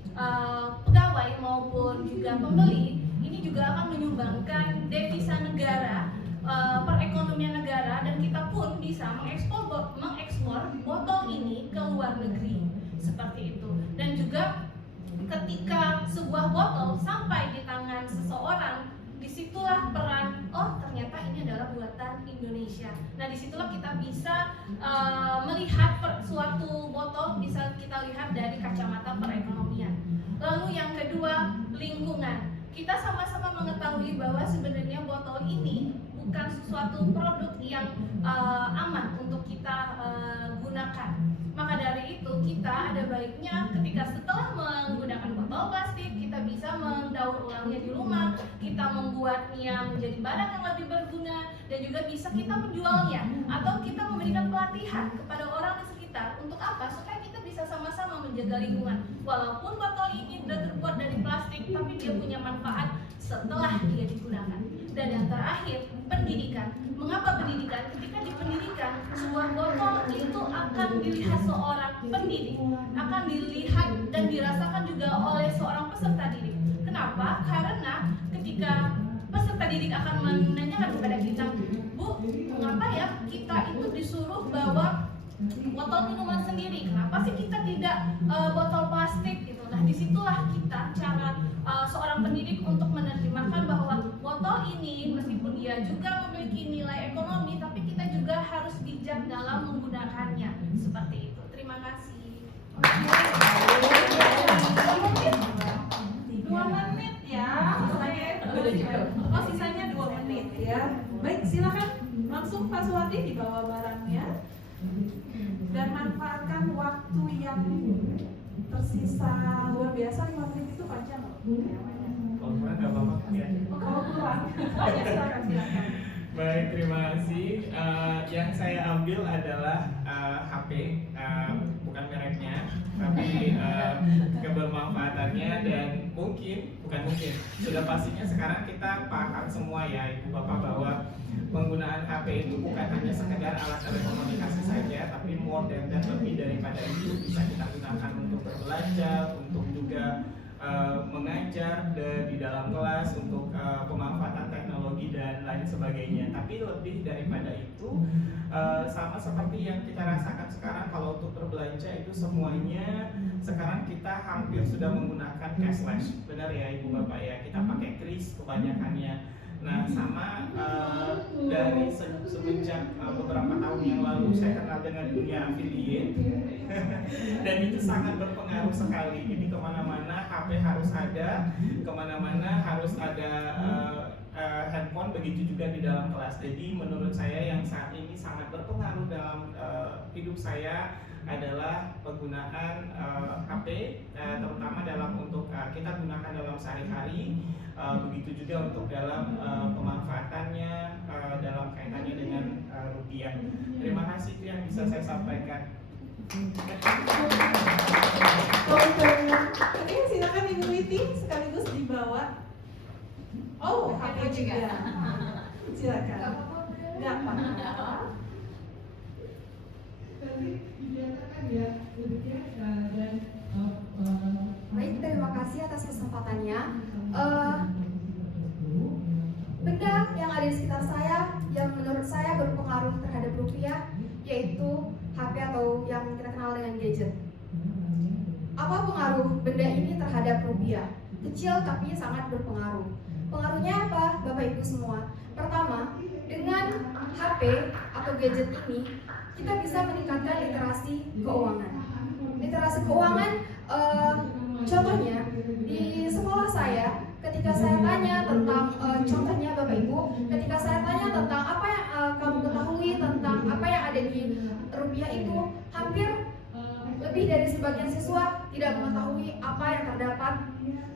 pegawai maupun juga pembeli, ini juga akan menyumbangkan devisa negara, perekonomian negara, dan kita pun bisa mengekspor botol ini ke luar negeri seperti itu. Dan juga ketika sebuah botol sampai di tangan seseorang, disitulah peran, oh ternyata ini adalah buatan Indonesia. Nah disitulah kita bisa melihat suatu botol, bisa kita lihat dari kacamata perekonomian. Lalu yang kedua, lingkungan. Kita sama-sama mengetahui bahwa sebenarnya botol ini bukan suatu produk yang aman untuk kita gunakan. Maka dari itu kita ada baiknya ketika setelah menggunakan botol plastik, kita bisa mendaur ulangnya di rumah, kita membuatnya menjadi barang yang lebih berguna, dan juga bisa kita menjualnya atau kita memberikan pelatihan kepada orang di sekitar sekitar. Untuk apa? Supaya kita bisa sama-sama menjaga lingkungan. Walaupun botol ini sudah terbuat dari plastik, tapi dia punya manfaat setelah dia digunakan. Dan yang terakhir, pendidikan. Mengapa pendidikan? Ketika di pendidikan, sebuah botol itu akan dilihat seorang pendidik, akan dilihat dan dirasakan juga oleh seorang peserta didik. Kenapa? Karena ketika peserta didik akan menanyakan kepada kita, Bu, mengapa ya kita itu disuruh bawa botol minuman sendiri? Kenapa sih kita tidak botol plastik gitu? Nah, disitulah kita cara seorang pendidik untuk menerjemahkan bahwa botol ini meskipun dia juga memiliki nilai ekonomi, tapi kita juga harus bijak dalam menggunakannya. Seperti itu. Terima kasih. 2 menit ya. Oh, sisanya 2 menit ya. Baik, silakan langsung Pak Suwardi dibawa barangnya dan manfaatkan waktu yang tersisa. Luar biasa, 5 menit itu panjang loh. Kalau kurang nggak apa-apa ya. Oh, kalau kurang, ya silakan. Baik, terima kasih. Yang saya ambil adalah HP, bukan mereknya, tapi kebermanfaatannya, dan bukan mungkin, sudah pastinya sekarang kita paham semua ya Ibu Bapak bahwa penggunaan HP itu bukan hanya sekedar alat telekomunikasi saja, tapi more than that, lebih daripada itu bisa kita gunakan untuk berbelanja, untuk juga mengajar di dalam kelas, untuk pemanfaatan teknologi dan lain sebagainya. Tapi lebih daripada itu, sama seperti yang kita rasakan sekarang, kalau untuk berbelanja itu semuanya sekarang kita hampir sudah menggunakan cashless, benar ya Ibu Bapak ya, kita pakai kris kebanyakannya. Nah, sama dari semenjak beberapa tahun yang lalu saya kenal dengan dunia affiliate dan itu sangat berpengaruh sekali. Jadi kemana-mana HP harus ada, kemana-mana harus ada handphone, begitu juga di dalam kelas. Jadi menurut saya yang saat ini sangat berpengaruh dalam hidup saya adalah penggunaan HP, terutama dalam untuk kita gunakan dalam sehari-hari, begitu juga untuk dalam pemanfaatannya dalam kaitannya dengan rupiah. Terima kasih, itu yang bisa saya sampaikan. Oke, silakan Ibu Witi sekaligus dibawa. Oh, HP juga. Silakan. Enggak apa-apa. Baik, terima kasih atas kesempatannya. Benda yang ada di sekitar saya yang menurut saya berpengaruh terhadap rupiah yaitu HP atau yang kita kenal dengan gadget. Apa pengaruh benda ini terhadap rupiah? Kecil tapi sangat berpengaruh. Pengaruhnya apa, Bapak Ibu semua? Pertama, dengan HP atau gadget ini kita bisa meningkatkan literasi keuangan. Literasi keuangan, contohnya di sekolah saya, ketika saya tanya tentang contohnya Bapak Ibu, ketika saya tanya tentang apa yang kamu ketahui tentang apa yang ada di rupiah itu, hampir lebih dari sebagian siswa tidak mengetahui apa yang terdapat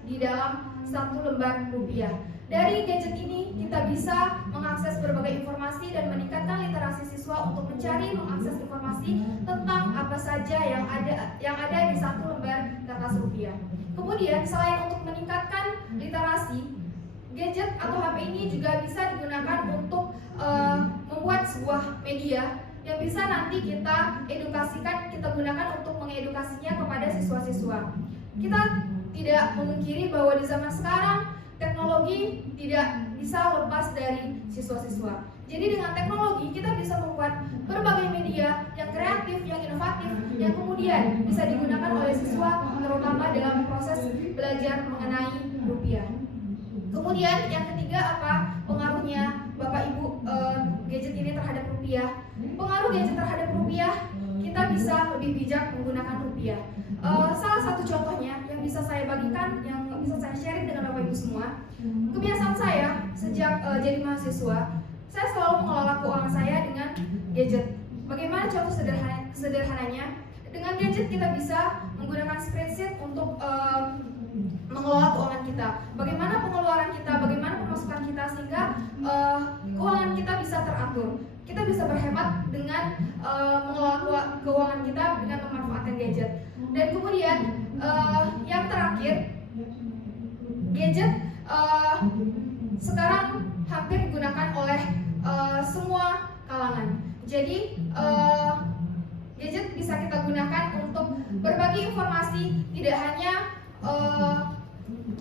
di dalam satu lembar rupiah. Dari gadget ini kita bisa mengakses berbagai informasi dan meningkatkan literasi siswa untuk mencari mengakses informasi tentang apa saja yang ada di satu lembar kertas rupiah. Kemudian selain untuk meningkatkan literasi, gadget atau HP ini juga bisa digunakan untuk membuat sebuah media yang bisa nanti kita edukasikan, kita gunakan untuk mengedukasinya kepada siswa-siswa. Kita tidak memungkiri bahwa di zaman sekarang teknologi tidak bisa lepas dari siswa-siswa. Jadi dengan teknologi kita bisa membuat berbagai media yang kreatif, yang inovatif, yang kemudian bisa digunakan oleh siswa terutama dalam proses belajar mengenai rupiah. Kemudian yang ketiga, apa pengaruhnya Bapak Ibu gadget ini terhadap rupiah? Pengaruh gadget terhadap rupiah, kita bisa lebih bijak menggunakan rupiah. Salah satu contohnya yang bisa saya bagikan, yang bisa saya sharing dengan Bapak Ibu semua, kebiasaan saya sejak jadi mahasiswa, saya selalu mengelola keuangan saya dengan gadget. Bagaimana contoh sederhananya? Dengan gadget kita bisa menggunakan spreadsheet untuk mengelola keuangan kita, bagaimana pengeluaran kita, bagaimana pemasukan kita, sehingga keuangan kita bisa teratur. Kita bisa berhemat dengan mengelola keuangan kita dengan memanfaatkan gadget. Dan kemudian yang terakhir, gadget sekarang hampir digunakan oleh semua kalangan. Jadi gadget bisa kita gunakan untuk berbagi informasi, tidak hanya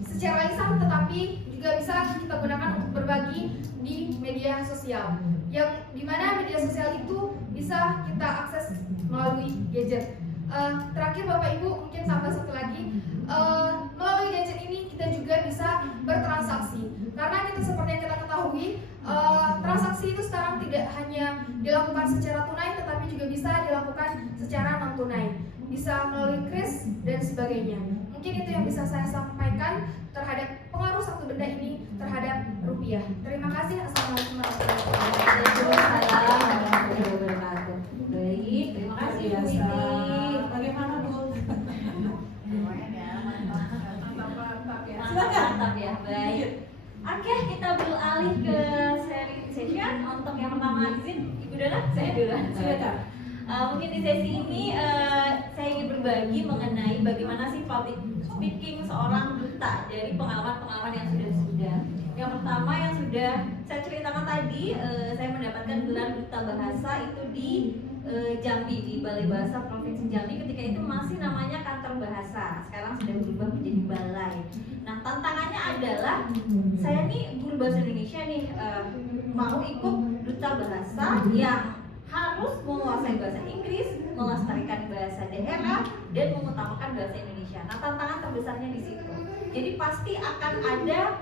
secara lisan, tetapi juga bisa kita gunakan untuk berbagi di media sosial, yang dimana media sosial itu bisa kita akses melalui gadget. Terakhir Bapak Ibu, mungkin tambah satu lagi, melalui gadget ini kita juga bisa bertransaksi, karena kita seperti yang kita ketahui, transaksi itu sekarang tidak hanya dilakukan secara tunai, tetapi juga bisa dilakukan secara non tunai, bisa melalui kris dan sebagainya. Mungkin itu yang bisa saya sampaikan terhadap pengaruh satu benda ini terhadap rupiah. Terima kasih. Assalamualaikum warahmatullahi wabarakatuh. Baik, terima kasih Bu Siti. Bagaimana Bu? Lumayan ya, mantap ya. Mantap ya, baik. Oke, kita beralih ke sharing session. Untuk yang pertama izin Ibu Dona, saya duluan. Mungkin di sesi ini saya ingin berbagi mengenai bagaimana sih public speaking seorang duta dari pengalaman-pengalaman yang sudah. Yang pertama yang sudah saya ceritakan tadi, saya mendapatkan gelar duta bahasa itu di Jambi, di Balai Bahasa Provinsi Jambi. Ketika itu masih namanya kantor bahasa, sekarang sudah berubah menjadi balai. Nah, tantangannya adalah saya nih guru bahasa Indonesia nih, mau ikut duta bahasa yang harus menguasai bahasa Inggris, melestarikan bahasa daerah, dan mengutamakan bahasa Indonesia. Nah, tantangan terbesarnya di situ. Jadi pasti akan ada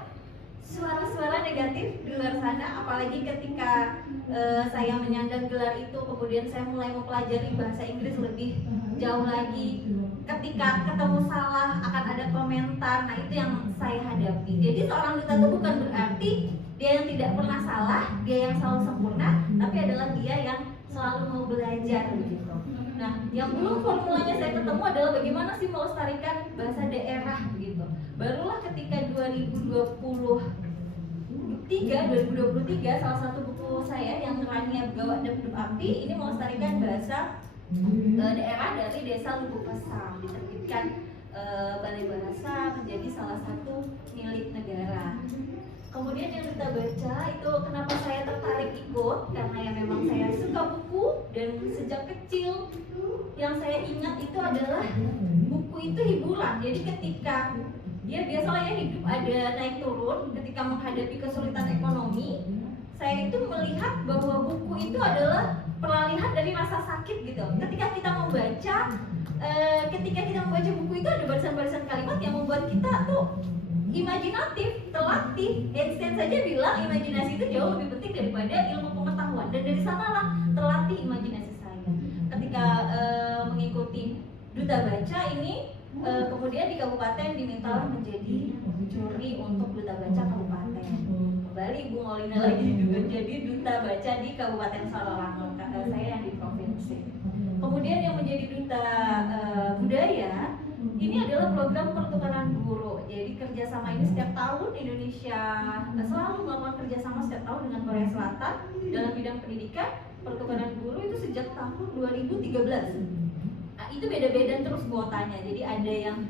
suara-suara negatif di luar sana, apalagi ketika saya menyandang gelar itu, kemudian saya mulai mempelajari bahasa Inggris lebih jauh lagi. Ketika ketemu salah akan ada komentar. Nah, itu yang saya hadapi. Jadi seorang duta itu bukan berarti dia yang tidak pernah salah, dia yang selalu sempurna, tapi adalah dia yang selalu mau belajar gitu. Nah, yang belum formulanya saya ketemu adalah bagaimana sih melestarikan bahasa daerah gitu. Barulah ketika 2023 salah satu buku saya yang Rania Gawat Dep Api ini melestarikan bahasa daerah dari Desa Lubuk Pesang, diterbitkan Balai Bahasa, menjadi salah satu milik negara. Kemudian yang kita baca itu kenapa saya tertarik ikut, karena ya memang saya suka buku, dan sejak kecil yang saya ingat itu adalah buku itu hiburan. Jadi ketika ya biasalah ya hidup ada naik turun, ketika menghadapi kesulitan ekonomi, saya itu melihat bahwa buku itu adalah peralihan dari rasa sakit gitu. Ketika kita membaca buku itu ada barisan-barisan kalimat yang membuat kita tuh imajinatif, terlatih. Einstein saja bilang imajinasi itu jauh lebih penting daripada ilmu pengetahuan, dan dari sanalah terlatih imajinasi saya. Ketika mengikuti duta baca ini, kemudian di kabupaten diminta menjadi juri untuk duta baca kabupaten. Kembali Ibu Maulina lagi menjadi duta baca di Kabupaten Sarawak, saya yang di provinsi. Kemudian yang menjadi duta budaya ini adalah program pertukaran guru. Jadi kerjasama ini setiap tahun Indonesia selalu melakukan kerjasama setiap tahun dengan Korea Selatan dalam bidang pendidikan. Pertukaran guru itu sejak tahun 2013. Nah, itu beda-beda terus kuotanya. Jadi ada yang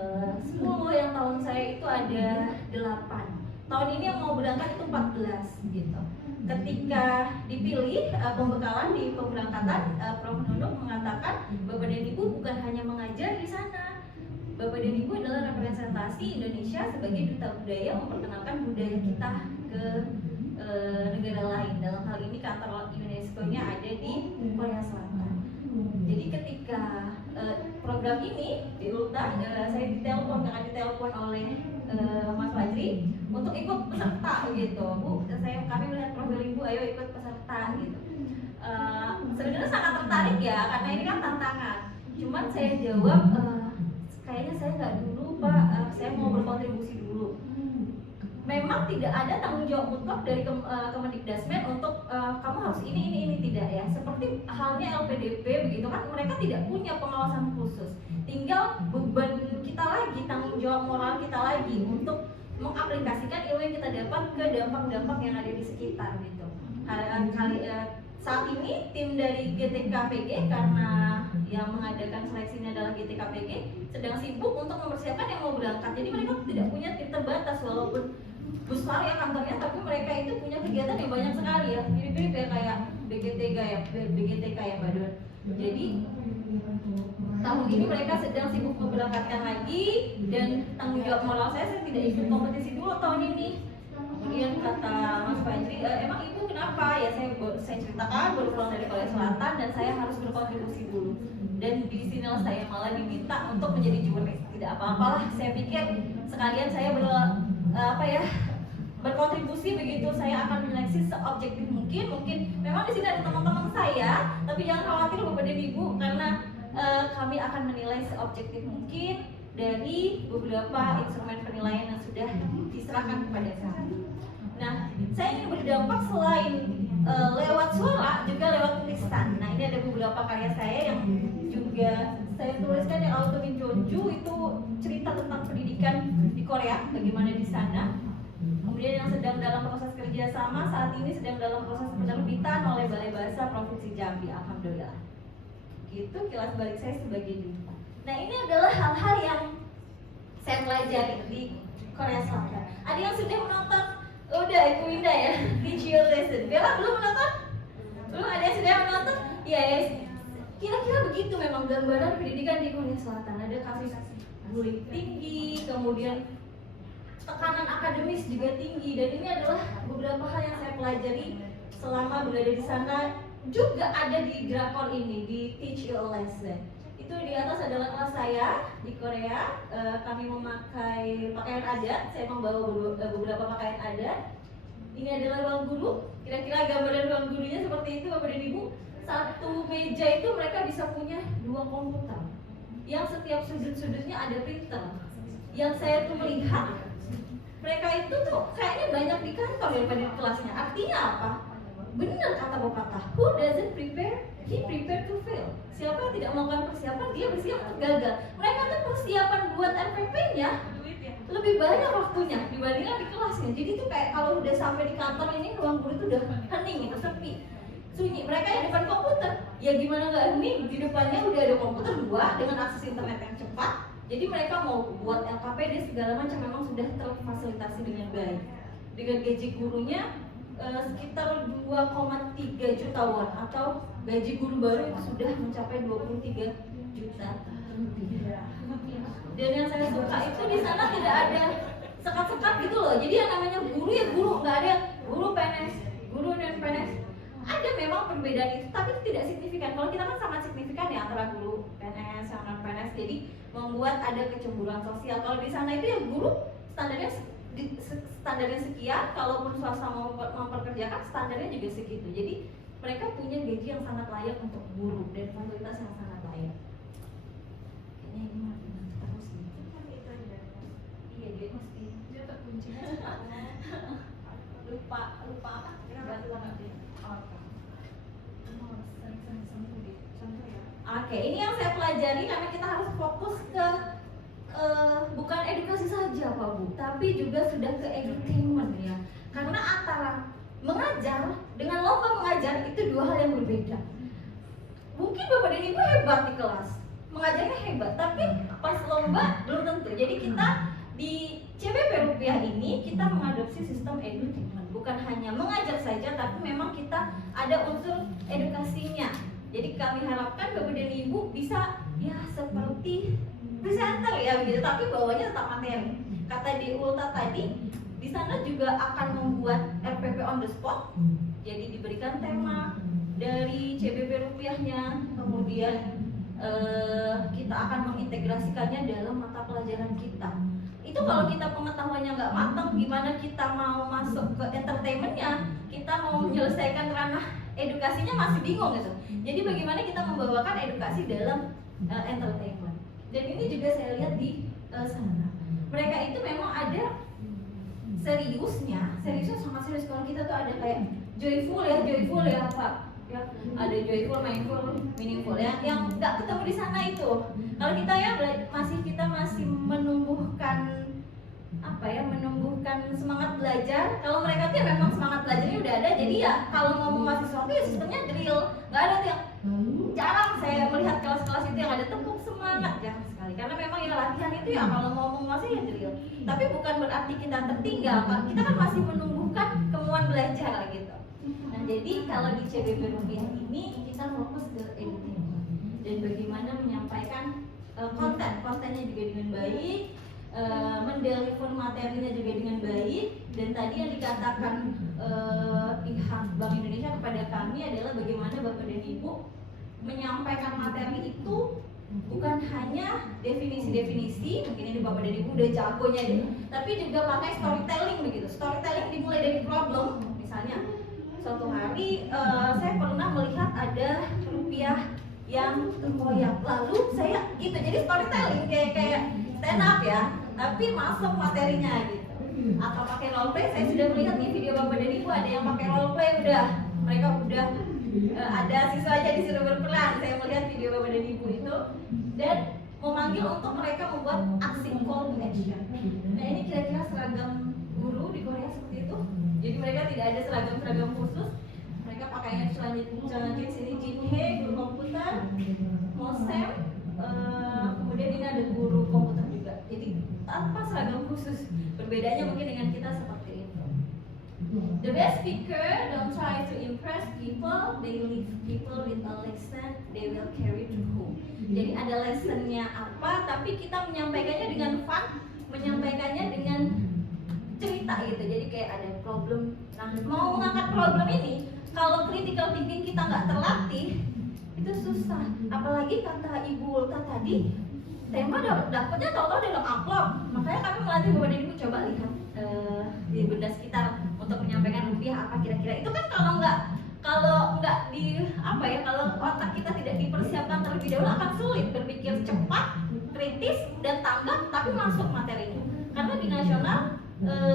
10, yang tahun saya itu ada 8. Tahun ini yang mau berangkat itu 14 gitu. Ketika dipilih pembekalan di pemberangkatan, Prof. Nunuk mengatakan Bapak dan Ibu bukan hanya mengajar di sana. Bapak dan Ibu adalah representasi Indonesia sebagai duta budaya, memperkenalkan budaya kita ke negara lain. Dalam hal ini kantor UNESCO-nya ada di Korea Selatan. Jadi ketika program ini di ULTA, saya ditelepon oleh Mas Fajri untuk ikut peserta gitu. Bu, kami melihat profil Ibu, ayo ikut peserta gitu. Sebenarnya sangat tertarik ya, karena ini kan tantangan. Cuman saya jawab, kayaknya saya nggak dulu Pak, saya mau berkontribusi dulu. Memang tidak ada tanggung jawab mutlak dari Kemendikdasmen untuk kamu harus ini tidak ya. Seperti halnya LPDP begitu kan, mereka tidak punya pengawasan khusus. Tinggal beban kita lagi, tanggung jawab moral kita lagi untuk mengaplikasikan ilmu yang kita dapat ke dampak-dampak yang ada di sekitar gitu. Saat ini tim dari GTKPG, karena yang mengadakan seleksinya adalah GTKPG, sedang sibuk untuk mempersiapkan yang mau berangkat. Jadi mereka tidak punya tim terbatas, walaupun besar ya kantornya, tapi mereka itu punya kegiatan yang banyak sekali ya, mirip-mirip ya kayak BGTK ya Mbak Don. Jadi tahun ini mereka sedang sibuk memberangkatkan lagi, dan tanggung jawab moral saya tidak ikut kompetisi dulu tahun ini. Kemudian kata Mas Fajri, emang ibu kenapa? Ya saya ceritakan baru pulang dari Korea Selatan dan saya harus berkontribusi dulu. Dan di sini saya malah diminta untuk menjadi juri. Tidak apa-apalah, saya pikir sekalian saya berkontribusi begitu, saya akan menyeleksi seobjektif mungkin. Mungkin memang di sini ada teman-teman saya, tapi jangan khawatir Bapak dan Ibu, karena kami akan menilai seobjektif mungkin dari beberapa instrumen penilaian yang sudah diserahkan kepada kami. Nah, saya ingin berdampak selain lewat suara, juga lewat tulisan. Nah, ini ada beberapa karya saya yang juga saya tuliskan, yang Auto in Jeonju itu cerita tentang pendidikan di Korea, bagaimana di sana. Kemudian yang sedang dalam proses kerjasama saat ini sedang dalam proses penerbitan oleh Balai Bahasa Provinsi Jambi, alhamdulillah. Gitu kilas balik saya sebagai duta. Nah, ini adalah hal-hal yang saya pelajari di Korea Selatan. Ada yang sudah menonton? Udah, Ibu Winda ya, Teach Your Lesson. Bella belum menonton? Belum, ada yang sudah menonton? Ya, kira-kira begitu memang gambaran pendidikan di Korea Selatan. Ada kasus bullying tinggi, kemudian tekanan akademis juga tinggi, dan ini adalah beberapa hal yang saya pelajari selama berada di sana. Juga ada di drakor ini, di Teach Your Lesson. Itu di atas adalah kelas saya di Korea. Kami memakai pakaian adat, saya membawa beberapa pakaian adat. Ini adalah ruang guru. Kira-kira gambaran ruang gurunya seperti itu Bapak dan Ibu. Satu meja itu mereka bisa punya 2 komputer, yang setiap sudut-sudutnya ada printer. Yang saya tuh melihat mereka itu tuh kayaknya banyak di kantor daripada di kelasnya. Artinya apa? Benar kata pepatah, who doesn't prepare, he prepare to fail. Siapa yang tidak melakukan persiapan, dia bersiap untuk gagal. Mereka tuh persiapan buat MPP-nya lebih banyak waktunya dibandingkan di kelasnya. Jadi tuh kayak kalau udah sampai di kantor ini, ruang guru itu udah hening gitu, sepi, sunyi. Mereka yang depan komputer, ya gimana nggak hening? Di depannya udah ada komputer 2 dengan akses internet yang cepat. Jadi mereka mau buat LKPD segala macam memang sudah terfasilitasi dengan baik. Dengan gaji gurunya sekitar 2,3 juta won, atau gaji guru baru itu sudah mencapai 23 juta rupiah. Dan yang saya suka itu di sana tidak ada sekat-sekat gitu loh. Jadi yang namanya guru ya guru, nggak ada guru PNS, guru non PNS. Ada memang perbedaan itu, tapi tidak signifikan. Kalau kita kan sangat signifikan ya antara guru PNS sama non PNS. Jadi membuat ada kecemburuan sosial. Kalau di sana itu ya guru standarnya sekian, kalaupun swasta mau memperkerjakan standarnya juga segitu. Jadi mereka punya gaji yang sangat layak untuk guru dan fasilitas yang sangat layak. Kayaknya ini mati terus gitu. Iya, dia mesti Dia terkunci. lupa apa? Oke, ini yang saya pelajari karena kita harus fokus ke bukan edukasi saja Pak Bu, tapi juga sudah ke edutainment ya. Karena antara mengajar dengan lomba mengajar itu 2 hal yang berbeda. Mungkin Bapak dan Ibu hebat di kelas, mengajarnya hebat, tapi pas lomba belum tentu. Jadi kita di CBP Rupiah ini kita mengadopsi sistem edutainment, bukan hanya mengajar saja, tapi memang kita ada unsur edukasinya. Jadi kami harapkan Bapak dan Ibu bisa ya seperti presenter ya gitu, tapi bawahnya tetap materi. Kata di Ulta tadi, di sana juga akan membuat RPP on the spot. Jadi diberikan tema dari CBP Rupiahnya, kemudian kita akan mengintegrasikannya dalam mata pelajaran kita. Itu kalau kita pengetahuannya nggak matang, gimana kita mau masuk ke entertainmentnya, kita mau menyelesaikan ranah edukasinya masih bingung gitu. Jadi bagaimana kita membawakan edukasi dalam entertainment. Dan ini juga saya lihat di sana. Mereka itu memang ada seriusnya sangat serius. Kalau kita tuh ada kayak joyful ya Pak ya ada joyful, mindful, meaningful ya, yang nggak ketemu di sana itu. Kalau kita ya masih menumbuhkan menumbuhkan semangat belajar. Kalau mereka tuh memang semangat belajarnya udah ada, jadi ya kalau ngomong mahasiswa itu ya sistemnya drill, nggak ada tuh yang jarang saya melihat kelas-kelas itu yang ada tepuk semangat, jarang sekali. Karena memang ya latihan itu ya kalau ngomong masih ya drill. Tapi bukan berarti kita tertinggal, kita kan masih menumbuhkan kemauan belajar gitu. Nah jadi kalau di CBP Rupiah ini kita fokus ke editing dan bagaimana menyampaikan kontennya juga dengan baik, mendeliver materinya juga dengan baik. Dan tadi yang dikatakan pihak Bank Indonesia kepada kami adalah bagaimana Bapak dan Ibu menyampaikan materi itu bukan hanya definisi-definisi, mungkin ini Bapak dan Ibu udah jagonya deh, tapi juga pakai storytelling begitu. Storytelling dimulai dari problem. Misalnya suatu hari saya pernah melihat ada rupiah yang terkoyak, lalu saya gitu, jadi storytelling kayak stand up ya, tapi masuk materinya gitu. Atau pakai role play, saya sudah melihat nih video Bapak dan Ibu ada yang pakai role play, mereka udah ada siswa aja disuruh berperan. Saya melihat video Bapak dan Ibu itu dan memanggil untuk mereka membuat aksi call to action. Nah ini kira-kira seragam guru di Korea seperti itu. Jadi mereka tidak ada seragam khusus. Mereka pakainya celana jeans, ini Jinhae guru komputer, Mosem, kemudian ini ada guru komputer juga. Jadi tanpa seragam khusus. Perbedaannya mungkin dengan kita seperti itu. The best speaker don't try to impress people, they leave people with a lesson they will carry to home. Jadi ada lessonnya apa, tapi kita menyampaikannya dengan fun, menyampaikannya dengan cerita gitu. Jadi kayak ada problem. Nah mau mengangkat problem ini, kalau critical thinking kita nggak terlatih, itu susah. Apalagi kata Ibu Ulta tadi, tema dapatnya tahu-tahu dalam amplop. Makanya kami melatih Bapak dan Ibu coba lihat di benda sekitar untuk menyampaikan rupiah apa kira-kira. Itu kan kalau nggak kalau otak kita tidak dipersiapkan terlebih dahulu akan sulit berpikir cepat, kritis dan tanggap tapi masuk materinya. Karena di nasional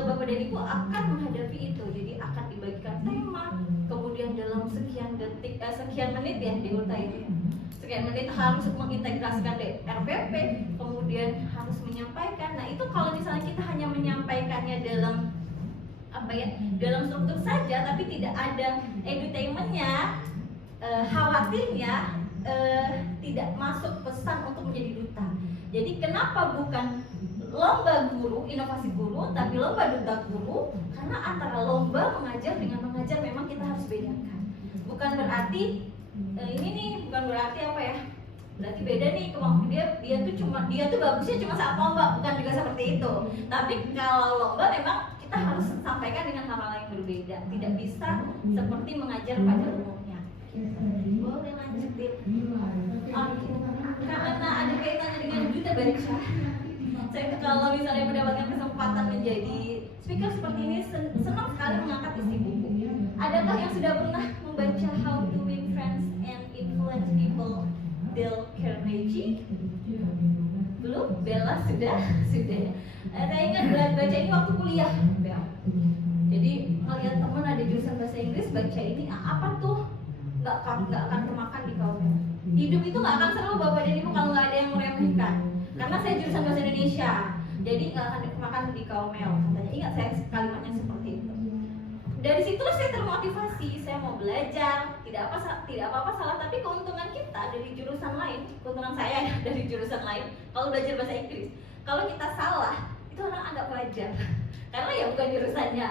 Bapak dan Ibu akan menghadapi itu. Jadi akan dibagikan tema, kemudian dalam sekian menit ya di Ulta ini. Sekian menit harus mengintegrasikan RPP, kemudian harus menyampaikan. Nah itu kalau misalnya kita hanya menyampaikannya dalam dalam struktur saja, tapi tidak ada edutainmentnya, khawatirnya tidak masuk pesan untuk menjadi duta. Jadi kenapa bukan lomba guru, inovasi guru, tapi lomba duta guru? Karena antara lomba mengajar dengan mengajar memang kita harus bedakan. Bukan berarti bukan berarti berarti beda nih, dia tuh bagusnya cuma saat lomba, bukan juga seperti itu. Tapi kalau lomba memang kita harus sampaikan dengan hal-hal yang berbeda, tidak bisa seperti mengajar pada umumnya. Boleh lanjut deh. Karena ada kaitannya dengan duta baca, saya kalau misalnya mendapatkan kesempatan menjadi speaker seperti ini, senang sekali mengangkat isi buku. Adakah yang sudah pernah membaca How to Win Friends and Influence People, Dale Carnegie? Belum? Bella sudah. Saya ingat baca ini waktu kuliah, Bel. Jadi melihat teman ada jurusan bahasa Inggris, baca ini apa tuh? Nggak akan kemakan di kaum. Hidup itu nggak akan seru Bapak dan Ibu kalau nggak ada yang meremehkan. Karena saya jurusan bahasa Indonesia, jadi nggak akan kemakan di kaum. Katanya, ingat saya kalimatnya seperti itu. Dari situ saya termotivasi, saya mau belajar, tidak apa-apa salah, tapi keuntungan kita dari jurusan lain, keuntungan saya dari jurusan lain, kalau belajar bahasa Inggris, kalau kita salah, itu orang anggap wajar, karena ya bukan jurusannya,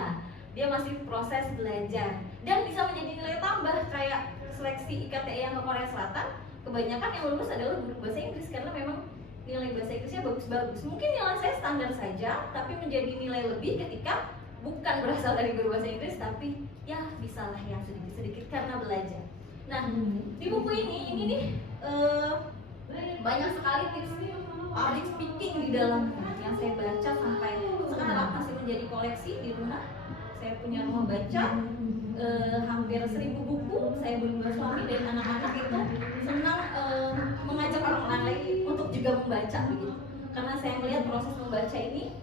dia masih proses belajar, dan bisa menjadi nilai tambah, kayak seleksi IKTI yang ke Korea Selatan, kebanyakan yang lulus adalah guru bahasa Inggris, karena memang nilai bahasa Inggrisnya bagus-bagus, mungkin nilai saya standar saja, tapi menjadi nilai lebih ketika bukan berasal dari guru bahasa Inggris, tapi ya bisalah ya sedikit-sedikit karena belajar. Nah di buku ini nih banyak sekali tips public speaking di dalamnya yang saya baca sampai sekarang masih menjadi koleksi di rumah. Saya punya rumah baca hampir 1000 buku. Saya berdua suami dan anak-anak itu senang mengajak orang lain untuk juga membaca begitu. Karena saya melihat proses membaca ini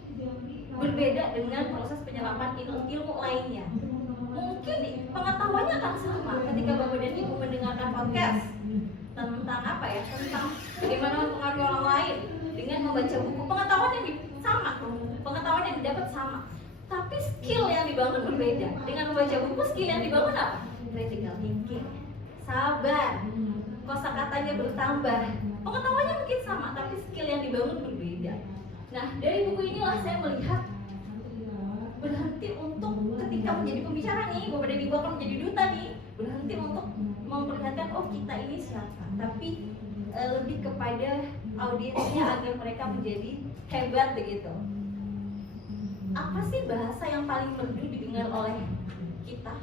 berbeda dengan proses penyerapan ilmu lainnya. mungkin pengetahuannya akan sama ketika Bapak dan Ibu mendengarkan podcast tentang apa ya, tentang bagaimana mempengaruhi orang lain dengan membaca buku. Pengetahuan yang sama, pengetahuan yang didapat sama, tapi skill yang dibangun berbeda. Dengan membaca buku, skill yang dibangun apa? Critical thinking, sabar, kosakatanya bertambah. Pengetahuannya mungkin sama, tapi skill yang dibangun berbeda. Nah, dari buku inilah saya melihat berhenti untuk ketika menjadi pembicara nih, Bapak dan Ibu akan menjadi duta nih, berhenti untuk memperlihatkan oh kita ini siapa, tapi lebih kepada audiensnya agar mereka menjadi hebat begitu. Apa sih bahasa yang paling merdu didengar oleh kita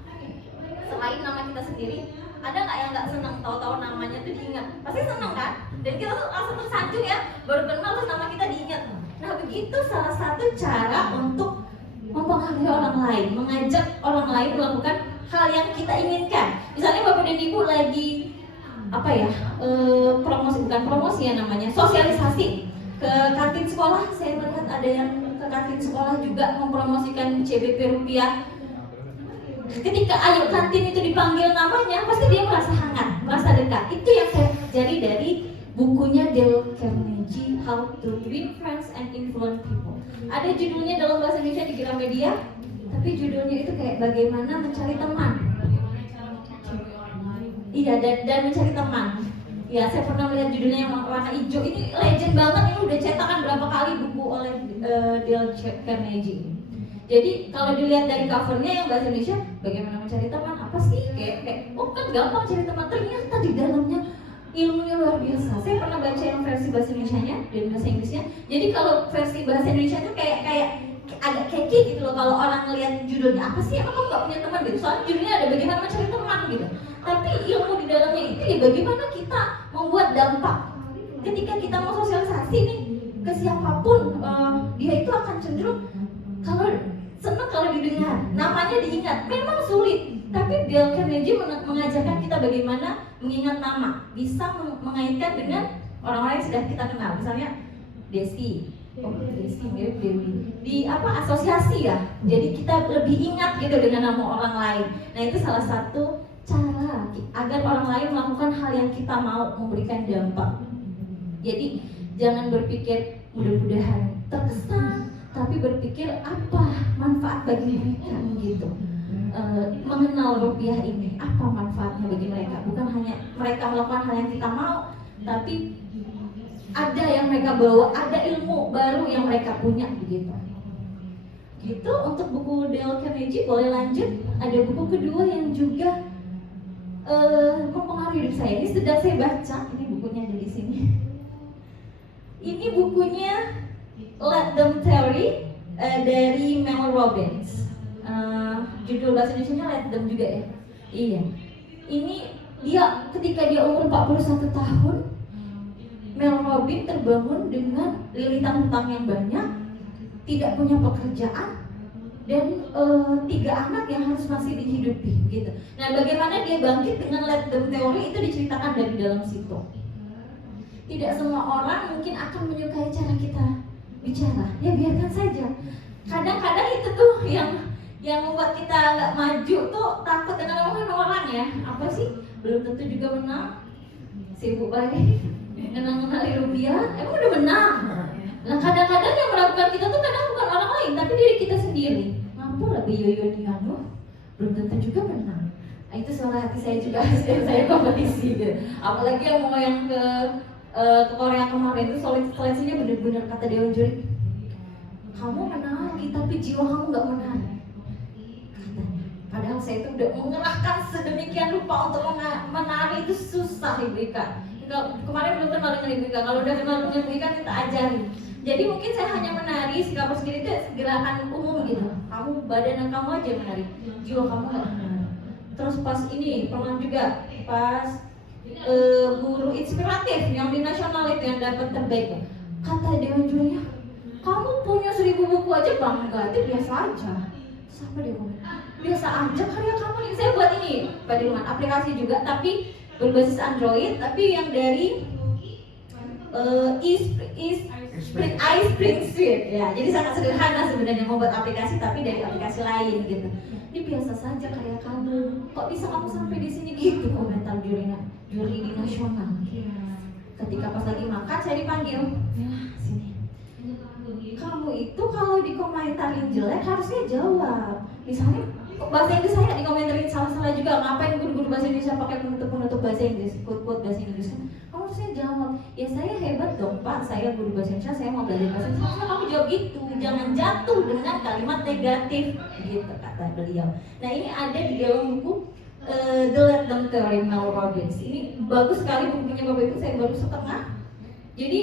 selain nama kita sendiri? Ada nggak yang nggak senang tahu-tahu namanya tuh diingat? Pasti senang kan? Dan kita tuh langsung tersanjung ya, baru kenal terus nama kita diingat. Nah begitu salah satu cara untuk mempengaruhi orang lain, mengajak orang lain melakukan hal yang kita inginkan. Misalnya Bapak dan Ibu lagi apa ya, bukan promosi ya namanya, sosialisasi ke kantin sekolah. Saya melihat ada yang ke kantin sekolah juga mempromosikan CBP rupiah. Ketika ayo kantin itu dipanggil namanya, pasti dia merasa hangat, merasa dekat. Itu yang saya pelajari dari bukunya Dale Carnegie, How to Win Friends and Influence People. Ada judulnya dalam bahasa Indonesia di Gramedia, tapi judulnya itu kayak bagaimana mencari teman. Iya, dan mencari teman. Ya, saya pernah melihat judulnya yang warna hijau. Ini legend banget, ini udah cetakan berapa kali buku oleh Dale Carnegie. Jadi kalau dilihat dari covernya yang bahasa Indonesia, bagaimana mencari teman, apa sih? Kayak oh kan gampang cari teman, ternyata di dalamnya ilmunya luar biasa. Saya pernah baca yang versi bahasa Indonesianya dan bahasa Inggrisnya. Jadi kalau versi bahasa Indonesia itu kayak agak keki gitu loh. Kalau orang ngelihat judulnya apa sih, emang kamu nggak punya teman gitu? Soalnya judulnya ada bagaimana mencari teman gitu. Tapi ilmu di dalamnya itu ya bagaimana kita membuat dampak. Ketika kita mau sosialisasi nih ke siapapun, dia itu akan cenderung kalau senang kalau didengar, namanya diingat. Memang sulit, tapi Dale Carnegie mengajarkan kita bagaimana mengingat nama, bisa mengaitkan dengan orang-orang yang sudah kita kenal. Misalnya Desi, Desi mirip Dewi. Di apa asosiasi ya. Jadi kita lebih ingat gitu dengan nama orang lain. Nah itu salah satu cara agar orang lain melakukan hal yang kita mau, memberikan dampak. Jadi jangan berpikir mudah-mudahan terkesan, tapi berpikir apa manfaat bagi mereka gitu. Mengenal rupiah ini, apa manfaatnya bagi mereka? Bukan hanya mereka melakukan hal yang kita mau, tapi ada yang mereka bawa, ada ilmu baru yang mereka punya begitu. Gitu untuk buku Dale Carnegie. Boleh lanjut. Ada buku kedua yang juga mempengaruhi hidup saya. Ini sedang saya baca. Ini bukunya ada di sini. Ini bukunya Let Them Theory dari Mel Robbins. Judul bahasa Indonesia Let Them juga ya. Iya. Ini dia ketika dia umur 41 tahun, Mel Robbins terbangun dengan lilitan hutang yang banyak, tidak punya pekerjaan, dan 3 anak yang harus masih dihidupi gitu. Nah, bagaimana dia bangkit dengan Let Them Theory itu diceritakan dari dalam situ. Tidak semua orang mungkin akan menyukai cara kita bicara, ya biarkan saja. Kadang-kadang itu tuh yang membuat kita nggak maju tuh takut dengan omongan orang ya. Apa sih? Belum tentu juga menang. Sibuk banget mengenali rupiah, emang udah menang. Nah kadang-kadang yang melakukan kita tuh kadang bukan orang lain, tapi diri kita sendiri. Mampu lebih yoyo di anu, belum tentu juga menang. Nah, itu suara hati saya juga setiap saya kompetisi gitu. Apalagi yang mau yang ke Korea kemarin itu seleksinya bener-bener kata Dewan Juri, kamu menari tapi jiwa kamu nggak menari katanya. Padahal saya itu udah mengerahkan sedemikian rupa untuk menari itu susah Ibu Ika. Kemarin belum kenal dengan Ibu Ika, kalau udah kenal dengan Ibu Ika kita ajarin. Jadi mungkin saya hanya menari, sikap sendiri itu gerakan umum gitu. Kamu badan kamu aja menari, jiwa kamu nggak menari. Terus pas ini pernah juga pas guru inspiratif yang di nasional itu yang dapat terbaik, kata Dewan Jurinya, kamu punya 1000 buku aja bangga, itu biasa aja. Siapa dia ngomong? Biasa aja karya kamu nih. Saya buat ini Pak Dirman, aplikasi juga tapi berbasis Android, tapi yang dari ice spring sweet ya. Jadi sangat sederhana sebenarnya membuat aplikasi, tapi dari aplikasi lain gitu. Ini biasa saja karya kamu. Kok bisa kamu sampai di sini gitu komentar juri di nasional. Ketika pas lagi makan saya dipanggil, ya sini. Kamu itu kalau dikomentarin jelek harusnya jawab. Misalnya bahasa Inggris saya dikomentarin salah-salah juga, ngapain guru-guru bahasa Indonesia pakai penutup bahasa Inggris, quote bahasa Inggris. Kamu harusnya jawab, ya saya hebat dong Pak, saya guru bahasa Indonesia, saya mau belajar bahasa Indonesia. Harusnya kamu jawab gitu, jangan jatuh dengan kalimat negatif, gitu kata beliau. Nah ini ada di dalam buku The Let Them Theory Mel Robbins. Ini bagus sekali bukunya Bapak Ibu, saya baru setengah. Jadi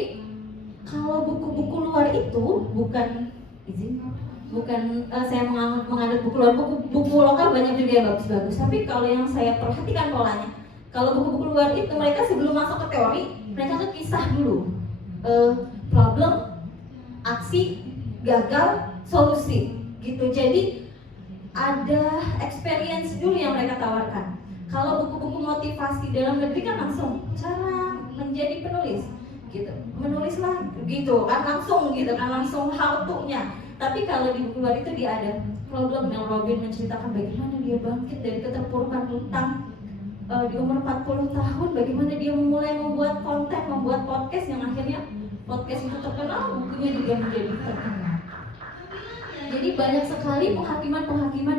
kalau buku-buku luar itu bukan saya menganut buku luar, buku lokal banyak juga yang bagus-bagus. Tapi kalau yang saya perhatikan polanya, kalau buku-buku luar itu mereka sebelum masuk ke teori, mereka tuh kisah dulu, problem, aksi, gagal, solusi, gitu. Jadi ada experience dulu yang mereka tawarkan. Kalau buku-buku motivasi dalam negeri kan langsung cara menjadi penulis, gitu, menulislah, gitu kan langsung, how to-nya. Tapi kalau di buku luar itu dia ada problem. Mel Robbins menceritakan bagaimana dia bangkit dari keterpurukan hutang di umur 40 tahun, bagaimana dia mulai membuat konten, membuat podcast yang akhirnya podcast itu terkenal, bukunya juga menjadi terkenal. Jadi banyak sekali penghakiman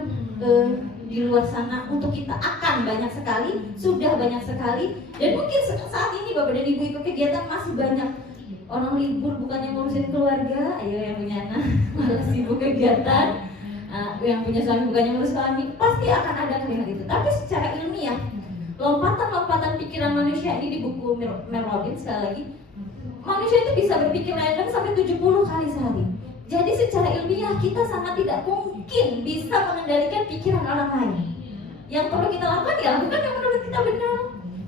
di luar sana untuk kita, akan banyak sekali, sudah banyak sekali, dan mungkin saat ini Bapak dan Ibu ikut kegiatan masih banyak. Orang libur bukannya ngurusin keluarga, ayo yang punya anak malah sibuk kegiatan, yang punya suami bukannya ngurus suami, pasti akan ada kalimat itu. Tapi secara ilmiah, lompatan-lompatan pikiran manusia ini di buku Mel Robbins, sekali lagi, manusia itu bisa berpikir random sampai 70 kali sehari. Jadi secara ilmiah kita sangat tidak mungkin bisa mengendalikan pikiran orang lain. Yang perlu kita lakukan ya lakukan yang menurut kita benar.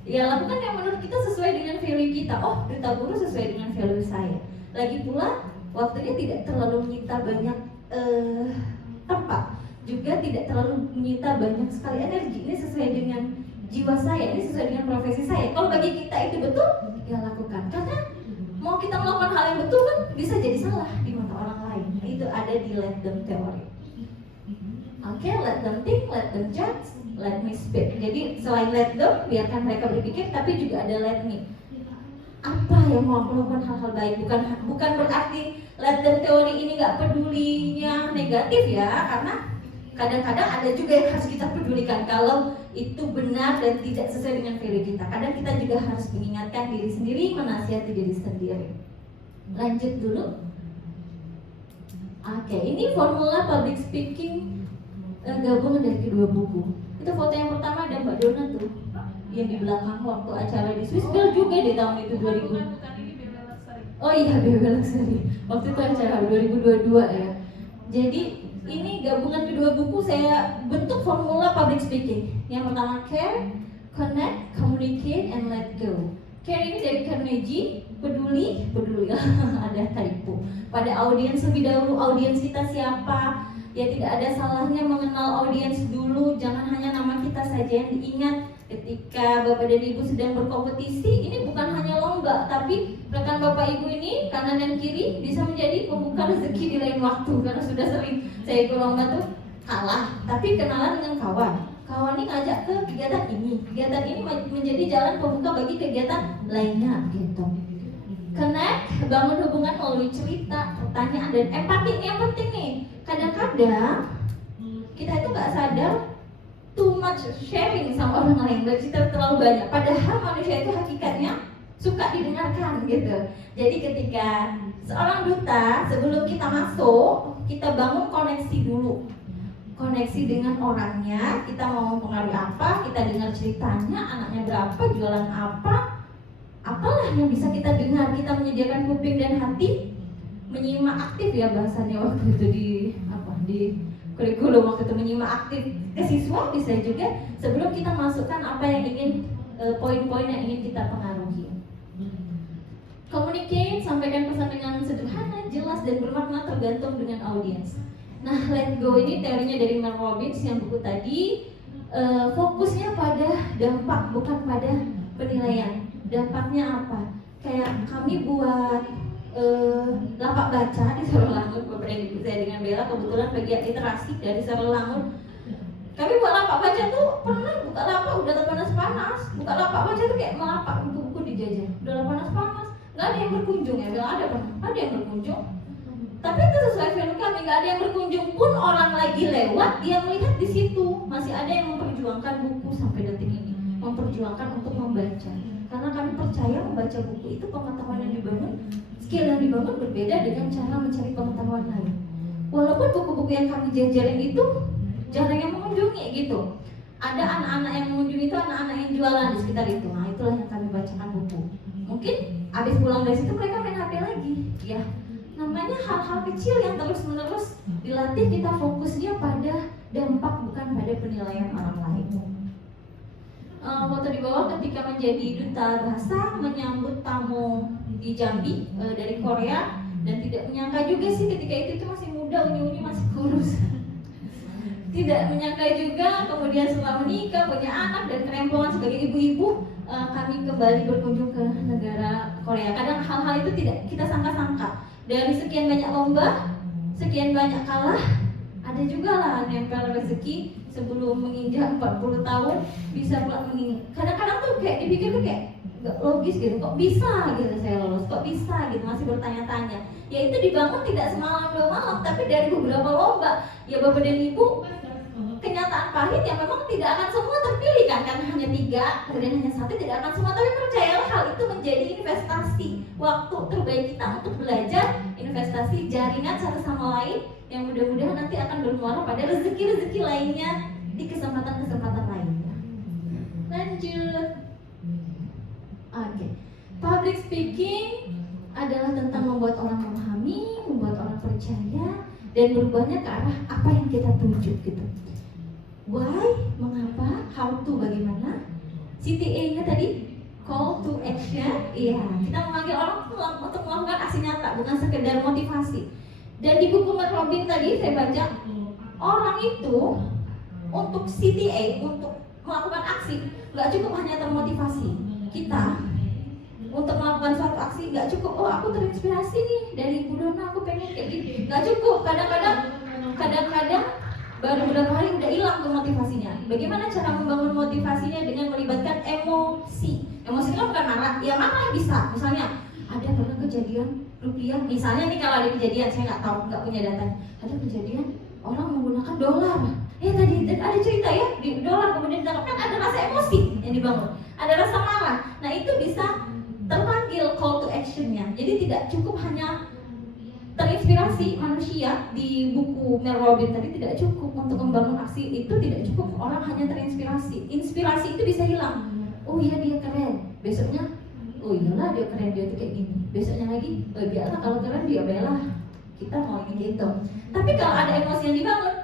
Ya lakukan yang menurut kita sesuai dengan value kita. Oh, duta guru sesuai dengan value saya. Lagi pula waktunya tidak terlalu menyita banyak tempat, juga tidak terlalu menyita banyak sekali energi. Ini sesuai dengan jiwa saya, ini sesuai dengan profesi saya. Kalau bagi kita itu betul, ya lakukan. Karena mau kita melakukan hal yang betul kan bisa jadi salah di mata orang lain. Itu ada di Let Them Theory. Oke, let them think, let them judge, let me speak. Jadi selain let them, biarkan mereka berpikir, tapi juga ada let me. Apa yang mau melakukan hal-hal baik? Bukan berarti let them teori ini nggak pedulinya negatif ya, karena kadang-kadang ada juga yang harus kita pedulikan kalau itu benar dan tidak sesuai dengan value kita. Kadang kita juga harus mengingatkan diri sendiri, menasihati diri sendiri. Lanjut dulu. Oke, ini formula public speaking gabungan dari kedua buku. Itu foto yang pertama ada Mbak Dona tuh, yang di belakang waktu acara di Swiss Bell juga di tahun itu 2000. Oh iya, BB Luxury. Waktu itu acara 2022 ya. Jadi ini gabungan kedua buku, saya bentuk formula public speaking. Yang pertama care, connect, communicate, and let go. Care ini dari Carnegie, peduli ada typo. Pada audiens lebih dahulu, audiens kita siapa? Ya tidak ada salahnya mengenal audiens dulu, jangan hanya nama kita saja yang diingat. Ketika Bapak dan Ibu sedang berkompetisi, ini bukan hanya lomba, tapi rekan Bapak Ibu ini kanan dan kiri bisa menjadi pembuka rezeki di lain waktu. Karena sudah sering saya ikut lomba tuh kalah, tapi kenalan dengan kawan. Kawan ini ngajak ke kegiatan ini menjadi jalan pembuka bagi kegiatan lainnya gitu. Connect, bangun hubungan melalui cerita, pertanyaan, dan empati. Ini yang penting nih. Kadang-kadang kita itu nggak sadar too much sharing sama orang lain, bercerita terlalu banyak. Padahal manusia itu hakikatnya suka didengarkan gitu. Jadi ketika seorang duta, sebelum kita masuk, kita bangun koneksi dulu. Koneksi dengan orangnya, kita mau mempengaruhi apa, kita dengar ceritanya, anaknya berapa, jualan apa, apalah yang bisa kita dengar. Kita menyediakan kuping dan hati, menyimak aktif ya bahasanya waktu itu di kurikulum waktu itu, menyimak aktif ke siswa bisa juga sebelum kita masukkan apa yang ingin poin-poin yang ingin kita pengaruhi. Communicate, sampaikan pesan dengan sederhana, jelas, dan bermakna tergantung dengan audiens. Nah, let go ini teorinya dari Mel Robbins yang buku tadi, fokusnya pada dampak bukan pada penilaian. Dampaknya apa? Kayak kami buat lapak baca di Sarolangun. Bapak dan Ibu saya dengan Bella kebetulan bagian literasi dari Sarolangun. Kami buat lapak baca tuh pernah buka lapak udah panas-panas. Buka lapak baca tuh kayak melapak buku-buku dijajah. Udah panas-panas, nggak ada yang berkunjung ya. Bilang ada yang berkunjung. Tapi itu sesuai film kami, nggak ada yang berkunjung pun orang lagi lewat dia melihat di situ masih ada yang memperjuangkan buku sampai detik ini, memperjuangkan untuk membaca. Karena kami percaya membaca buku itu pengetahuan yang dibangun, skill yang dibangun berbeda dengan cara mencari pengetahuan lain. Walaupun buku-buku yang kami jajarin itu jarang yang mengunjungi gitu. Ada anak-anak yang mengunjungi itu anak-anak yang jualan di sekitar itu. Nah itulah yang kami bacakan buku. Mungkin habis pulang dari situ mereka main HP lagi, ya. Namanya hal-hal kecil yang terus-menerus dilatih kita fokusnya pada dampak bukan pada penilaian orang lain. Foto di bawah ketika menjadi duta bahasa menyambut tamu di Jambi dari Korea dan tidak menyangka juga sih ketika itu masih muda, unyu-unyu masih kurus. Tidak menyangka juga kemudian setelah menikah punya anak dan kerempongan sebagai ibu-ibu kami kembali berkunjung ke negara Korea. Kadang hal-hal itu tidak kita sangka-sangka. Dari sekian banyak lomba, sekian banyak kalah, ada juga lah nempel rezeki sebelum menginjak 40 tahun bisa pula menginjak. Kadang-kadang tuh kayak dipikir tuh kayak gak logis gitu, kok bisa gitu saya lolos, kok bisa gitu, masih bertanya-tanya. Ya itu dibangun tidak semalam 2 malam, tapi dari beberapa lomba. Ya Bapak dan Ibu, kenyataan pahit yang memang tidak akan semua terpilih kan, karena hanya 3, kemudian hanya 1 tidak akan semua, tapi percayalah hal itu menjadi investasi waktu terbaik kita untuk belajar, investasi jaringan satu sama lain yang mudah-mudahan nanti akan bermuara pada rezeki-rezeki lainnya di kesempatan-kesempatan lainnya. Lanjut. Oke. Public speaking adalah tentang membuat orang memahami, membuat orang percaya dan berubahnya ke arah apa yang kita tuju gitu. Why, mengapa, how to, bagaimana. CTA-nya tadi call to action, iya, kita memanggil orang untuk melakukan aksi nyata, bukan sekedar motivasi. Dan di buku Mel Robbins tadi saya baca, orang itu untuk CTA, untuk melakukan aksi, nggak cukup hanya termotivasi. Kita untuk melakukan suatu aksi nggak cukup, oh aku terinspirasi nih dari Bu Dona, aku pengen kayak gini. Nggak cukup, kadang-kadang baru beberapa hari udah hilang tuh motivasinya. Bagaimana cara membangun motivasinya dengan melibatkan emosi? Emosi itu bukan marah, ya marah bisa. Misalnya ada pernah kejadian rupiah, misalnya nih kalau ada kejadian saya nggak tahu, nggak punya datanya. Ada kejadian orang menggunakan dolar. Tadi ada cerita ya di dolar kemudian ditangkap, kan ada rasa emosi yang dibangun, ada rasa marah. Nah itu bisa terpanggil call to action-nya. Jadi tidak cukup hanya terinspirasi manusia di buku Mel Robbins tadi tidak cukup untuk membangun aksi itu, tidak cukup orang hanya terinspirasi. Inspirasi itu bisa hilang. Oh iya dia keren. Besoknya, oh iyalah dia keren, dia tuh kayak gini. Besoknya lagi, oh iyalah kalau keren dia Bella. Kita mau ini gitu. Tapi kalau ada emosi yang dibangun,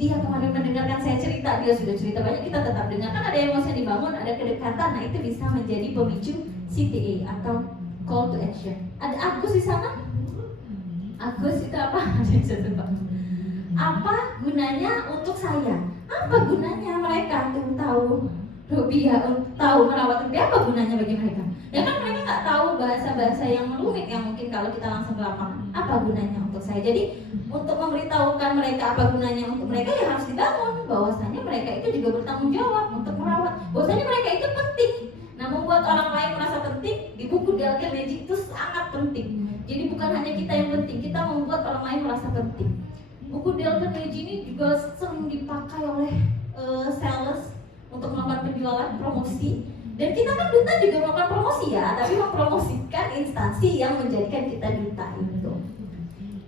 dia kemarin mendengarkan saya cerita, dia sudah cerita banyak, kita tetap dengarkan, ada emosi yang dibangun, ada kedekatan. Nah itu bisa menjadi pemicu CTA atau call to action. Ada Agus di sana? Agus itu apa? Apa gunanya untuk saya? Apa gunanya mereka untuk tahu rupiah, untuk tahu merawat rupiah? Apa gunanya bagi mereka? Ya kan mereka nggak tahu bahasa-bahasa yang rumit yang mungkin kalau kita langsung ke lapangan. Apa gunanya untuk saya? Jadi untuk memberitahukan mereka apa gunanya untuk mereka ya harus dibangun bahwasanya mereka itu juga bertanggung jawab untuk merawat. Bahwasanya mereka itu penting. Nah membuat orang lain merasa penting di buku Dale Carnegie itu sangat penting. Jadi bukan hanya kita yang penting, kita membuat orang lain merasa penting. Buku Dale Carnegie ini juga sering dipakai oleh sales untuk melakukan penjualan, promosi. Dan kita kan duta juga melakukan promosi ya, tapi mempromosikan instansi yang menjadikan kita duta itu.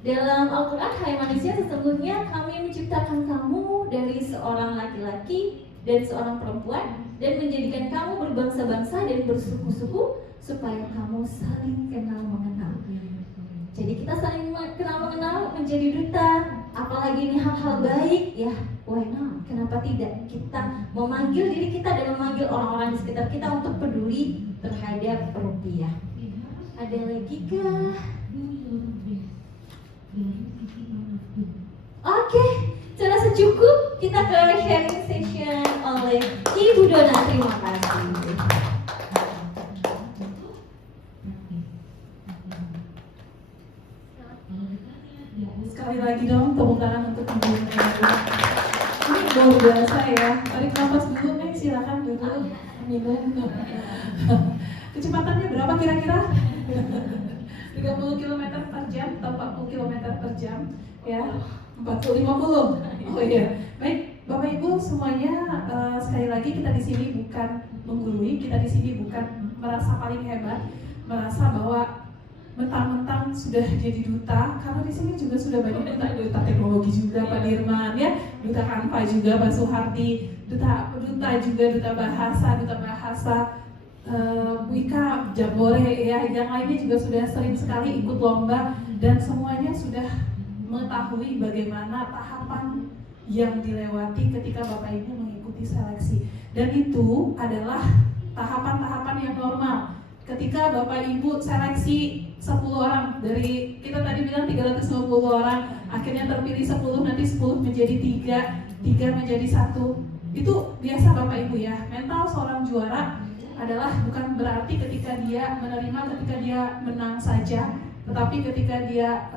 Dalam Al-Quran, hai manusia, sesungguhnya kami menciptakan kamu dari seorang laki-laki dan seorang perempuan dan menjadikan kamu berbangsa-bangsa dan bersuku-suku supaya kamu saling kenal mengenal. Jadi kita saling kenal mengenal menjadi duta, apalagi ini hal-hal baik ya, why not? Kenapa tidak kita memanggil diri kita dan memanggil orang-orang di sekitar kita untuk peduli terhadap rupiah. Ada lagi kah? Oke, saya rasa cukup. Kita ke sharing session oleh Ibu Dona. Terima kasih. lagi dong tepuk tangan untuk Ibu Mary. Ini luar biasa ya. Tarik nafas dulu, Nek, silakan duduk minum. Kecepatannya berapa kira-kira? 30 km per jam atau 40 km per jam ya, 50. Oh iya, baik Bapak Ibu semuanya, sekali lagi kita di sini bukan menggurui, kita di sini bukan merasa paling hebat, merasa bahwa mentang-mentang sudah jadi duta, karena di sini juga sudah banyak duta teknologi juga Pak Dirman ya, duta Kanva juga Pak Suhardi, duta juga duta bahasa Bu Ika Jabore ya, yang lainnya juga sudah sering sekali ikut lomba dan semuanya sudah mengetahui bagaimana tahapan yang dilewati ketika Bapak Ibu mengikuti seleksi, dan itu adalah tahapan-tahapan yang normal. Ketika Bapak Ibu seleksi 10 orang, dari kita tadi bilang 350 orang, akhirnya terpilih 10, nanti 10 menjadi 3 menjadi 1. Itu biasa Bapak Ibu ya. Mental seorang juara adalah bukan berarti ketika dia menerima, ketika dia menang saja, tetapi ketika dia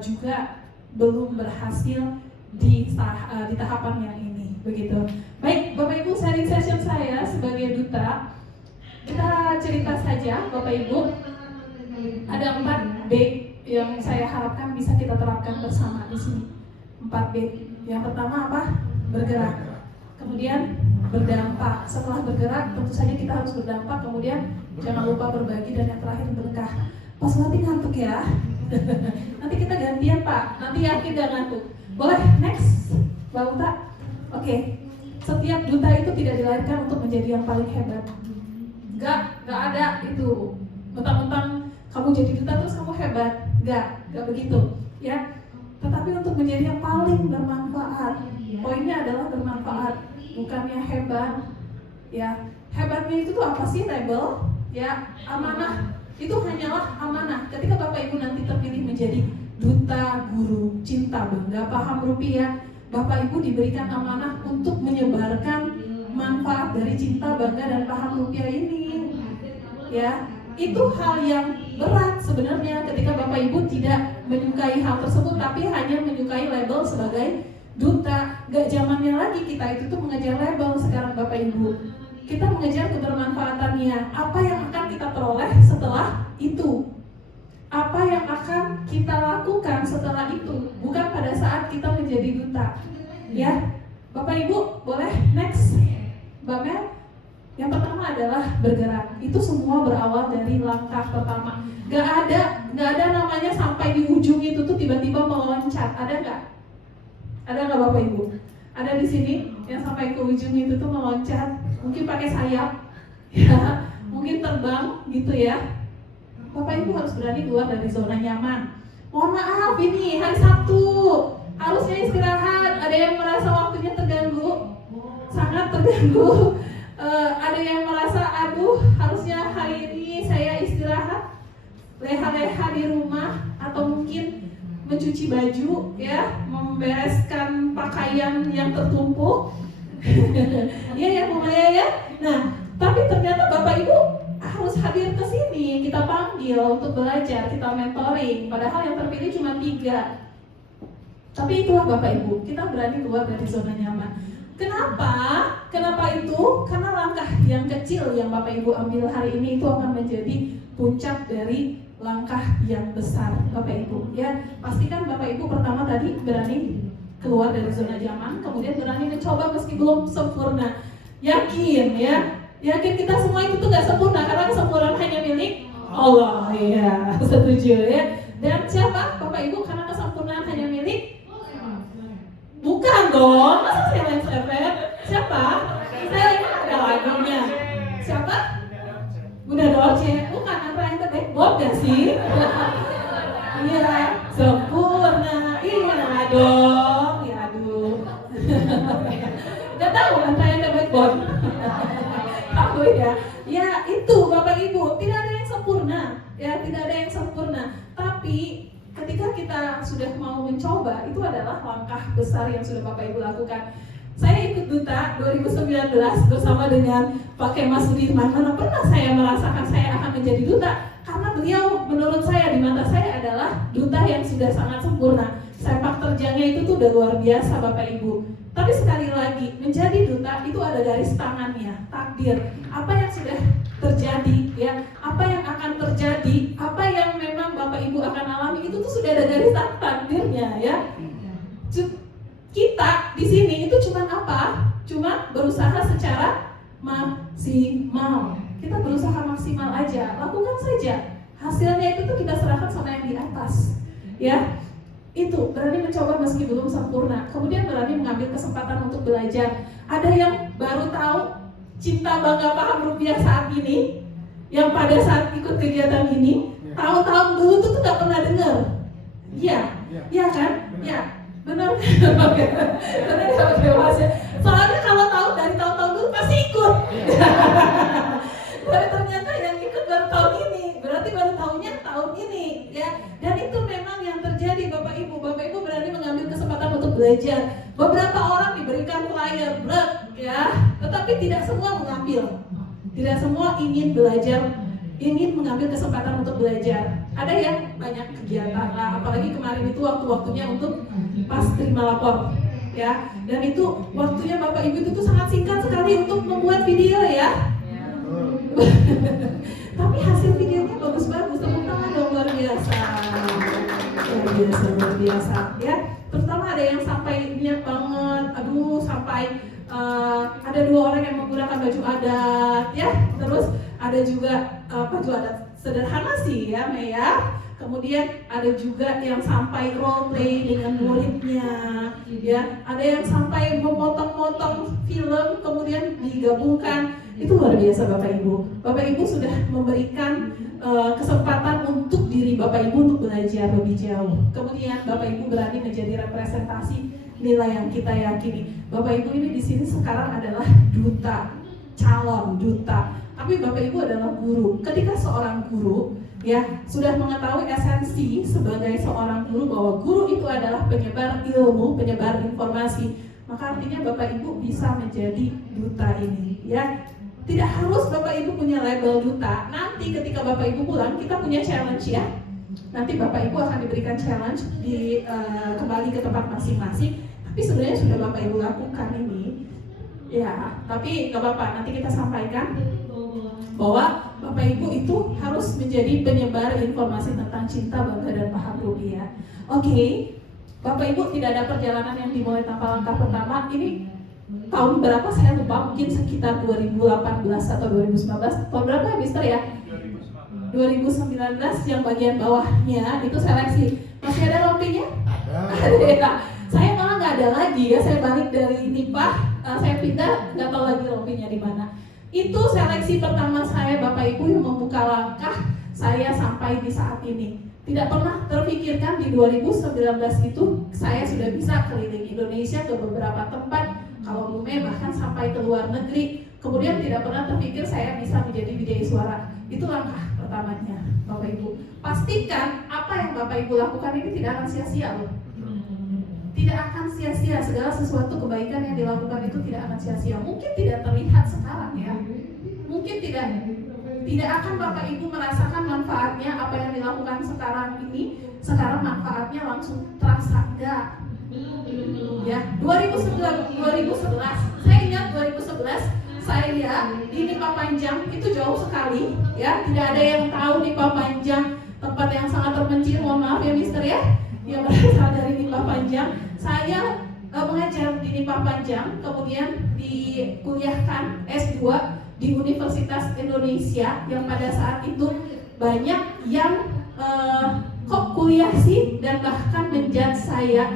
juga belum berhasil di tahapan yang ini, begitu. Baik, Bapak Ibu, sharing session saya sebagai duta, kita cerita saja Bapak Ibu. Ada 4B yang saya harapkan bisa kita terapkan bersama di sini. 4B. Yang pertama apa? Bergerak. Kemudian berdampak. Setelah bergerak, tentu saja kita harus berdampak. Kemudian jangan lupa berbagi, dan yang terakhir berkah. Pas nanti ngantuk ya. Nanti kita gantian Pak. Nanti yakin gak ngantuk. Boleh? Next, Mbak Uta. Oke. Setiap duta itu tidak dilahirkan untuk menjadi yang paling hebat. Gak ada itu. Mentang-mentang kamu jadi duta terus kamu hebat. Gak begitu. Ya. Tetapi untuk menjadi yang paling bermanfaat. Poinnya adalah bermanfaat, bukannya hebat. Ya, hebatnya itu tuh apa sih, label? Ya, amanah. Itu hanyalah amanah. Ketika Bapak Ibu nanti terpilih menjadi duta guru cinta bangga paham rupiah, Bapak Ibu diberikan amanah untuk menyebarkan manfaat dari cinta bangga dan paham rupiah ini. Ya, itu hal yang berat sebenarnya ketika Bapak Ibu tidak menyukai hal tersebut, tapi hanya menyukai label sebagai duta. Gak zamannya lagi kita itu tuh mengejar label sekarang Bapak Ibu. Kita mengejar kebermanfaatannya. Apa yang akan kita peroleh setelah itu? Apa yang akan kita lakukan setelah itu? Bukan pada saat kita menjadi duta. Ya, Bapak Ibu boleh next, Mbak Mel. Yang pertama adalah bergerak. Itu semua berawal dari langkah pertama. Gak ada namanya sampai di ujung itu tuh tiba-tiba meloncat. Ada nggak? Ada nggak Bapak Ibu? Ada di sini yang sampai ke ujung itu tuh meloncat, mungkin pakai sayap, ya, mungkin terbang gitu ya. Bapak Ibu harus berani keluar dari zona nyaman. Mohon maaf, ini hari Sabtu, harusnya istirahat. Ada yang merasa waktunya terganggu, sangat terganggu. Ada yang merasa, aduh, harusnya hari ini saya istirahat, leha-leha di rumah, atau mungkin mencuci baju, ya, membereskan pakaian yang tertumpuk. Iya ya Bu Maya ya. Nah, tapi ternyata Bapak Ibu harus hadir ke sini, kita panggil untuk belajar, kita mentoring. Padahal yang terpilih cuma 3. Tapi itulah Bapak Ibu, kita berani keluar dari zona nyaman. Kenapa itu? Karena langkah yang kecil yang Bapak Ibu ambil hari ini itu akan menjadi puncak dari langkah yang besar Bapak Ibu. Ya, pastikan Bapak Ibu pertama tadi berani keluar dari zona nyaman, kemudian berani mencoba meski belum sempurna. Yakin ya, yakin kita semua itu tuh gak sempurna, karena kesempurnaan hanya milik Allah. Ya, setuju ya. Dan siapa Bapak Ibu? Karena kesempurnaan hanya milik bukan dong, masa saya main sepet? Siapa? Saya ada lagunya. Siapa? Bunda Dorce. Bukan, antara yang terbaik Bob gak sih? Iya, sempurna. Iya dong. Ya aduh. Gak tahu antara yang terbaik Bob. Tahu ya. Ya itu Bapak Ibu, tidak ada yang sempurna. Ya, tidak ada yang sempurna. Tapi ketika kita sudah mau mencoba, itu adalah langkah besar yang sudah Bapak Ibu lakukan. Saya ikut duta 2019 bersama dengan Pak Kemas Sudirman. Mana pernah saya merasakan saya akan menjadi duta? Karena beliau menurut saya, di mata saya adalah duta yang sudah sangat sempurna. sepak terjangnya itu tuh udah luar biasa Bapak Ibu. Tapi sekali lagi, menjadi duta itu ada garis tangannya, takdir. Apa yang sudah terjadi, ya, apa yang akan terjadi, apa yang memang Bapak Ibu akan alami itu tuh sudah ada garis takdirnya, ya. Kita di sini itu cuma apa? Cuma berusaha secara maksimal. Kita berusaha maksimal aja, lakukan saja. Hasilnya itu tuh kita serahkan sama yang di atas, ya. Itu berani mencoba meski belum sempurna. Kemudian berani mengambil kesempatan untuk belajar. Ada yang baru tahu cinta bangga paham rupiah saat ini, yang pada saat ikut kegiatan ini, tahun-tahun dulu tuh nggak pernah dengar. Iya, iya kan? Iya, benar. Benar ya Mas. Soalnya kalau tahu dari tahun-tahun dulu pasti ikut. Tapi ternyata yang ikut baru tahun ini, berarti baru tahunnya tahun ini, ya. Dan itu memang yang terjadi Bapak Ibu. Bapak Ibu berani mengambil kesempatan untuk belajar. Beberapa orang diberikan flyer, ya, tetapi tidak semua mengambil. Tidak semua ingin belajar, ingin mengambil kesempatan untuk belajar. Ada yang banyak kegiatan lah, apalagi kemarin itu waktu-waktunya untuk pas terima lapor, ya. Dan itu waktunya Bapak Ibu itu tuh sangat singkat sekali untuk membuat video, ya. Tapi hasil videonya bagus-bagus, tepuk tangan dong, luar biasa. Luar biasa, ya. Terutama ada yang sampai niat banget, aduh sampai ada 2 orang yang menggunakan baju adat, ya. Terus ada juga baju adat sederhana sih, ya, Mei, ya. Kemudian ada juga yang sampai role play dengan muridnya, ya. Ada yang sampai memotong-motong film kemudian digabungkan. Itu luar biasa Bapak Ibu. Bapak Ibu sudah memberikan kesempatan untuk diri Bapak Ibu untuk belajar lebih jauh. Kemudian Bapak Ibu berani menjadi representasi nilai yang kita yakini. Bapak Ibu ini di sini sekarang adalah duta, calon duta. Tapi Bapak Ibu adalah guru. Ketika seorang guru, ya, sudah mengetahui esensi sebagai seorang guru bahwa guru itu adalah penyebar ilmu, penyebar informasi, maka artinya Bapak Ibu bisa menjadi duta ini, ya. Tidak harus Bapak Ibu punya label duta. Nanti ketika Bapak Ibu pulang, kita punya challenge, ya. Nanti Bapak Ibu akan diberikan challenge di kembali ke tempat masing-masing. Tapi sebenarnya sudah Bapak Ibu lakukan ini, ya. Tapi nggak apa-apa. Nanti kita sampaikan bahwa Bapak Ibu itu harus menjadi penyebar informasi tentang cinta, bangga, dan paham rupiah. Oke, Bapak Ibu tidak ada perjalanan yang dimulai tanpa langkah pertama. Ini tahun berapa saya lupa, mungkin sekitar 2018 atau 2019. Tahun berapa ya Mister ya? 2019 yang bagian bawahnya itu seleksi. Masih ada rompinya? Ada. Ya. Saya malah nggak ada lagi, ya. Saya balik dari Nipah, saya pindah, nggak tahu lagi rompinya di mana. Itu seleksi pertama saya Bapak Ibu yang membuka langkah saya sampai di saat ini. Tidak pernah terpikirkan di 2019 itu saya sudah bisa keliling Indonesia ke beberapa tempat, kalau Bume bahkan sampai ke luar negeri. Kemudian tidak pernah terpikir saya bisa menjadi DJ suara. Itu langkah pertamanya Bapak Ibu. Pastikan apa yang Bapak Ibu lakukan ini tidak akan sia-sia loh. Tidak akan sia-sia, segala sesuatu kebaikan yang dilakukan itu tidak akan sia-sia. Mungkin tidak terlihat sekarang, ya. Mungkin tidak akan Bapak Ibu merasakan manfaatnya apa yang dilakukan sekarang ini. Sekarang manfaatnya langsung terasa, enggak. Ya, 2011. Saya ingat 2011 saya di Nipah Panjang itu jauh sekali, ya. Tidak ada yang tahu Nipah Panjang, tempat yang sangat terpencil. Mohon maaf ya Mister, ya. Yang berasal dari Nipah Panjang. Saya mengajar di Nipah Panjang, kemudian dikuliahkan S2 di Universitas Indonesia yang pada saat itu banyak yang kok kuliah sih, dan bahkan menjudge saya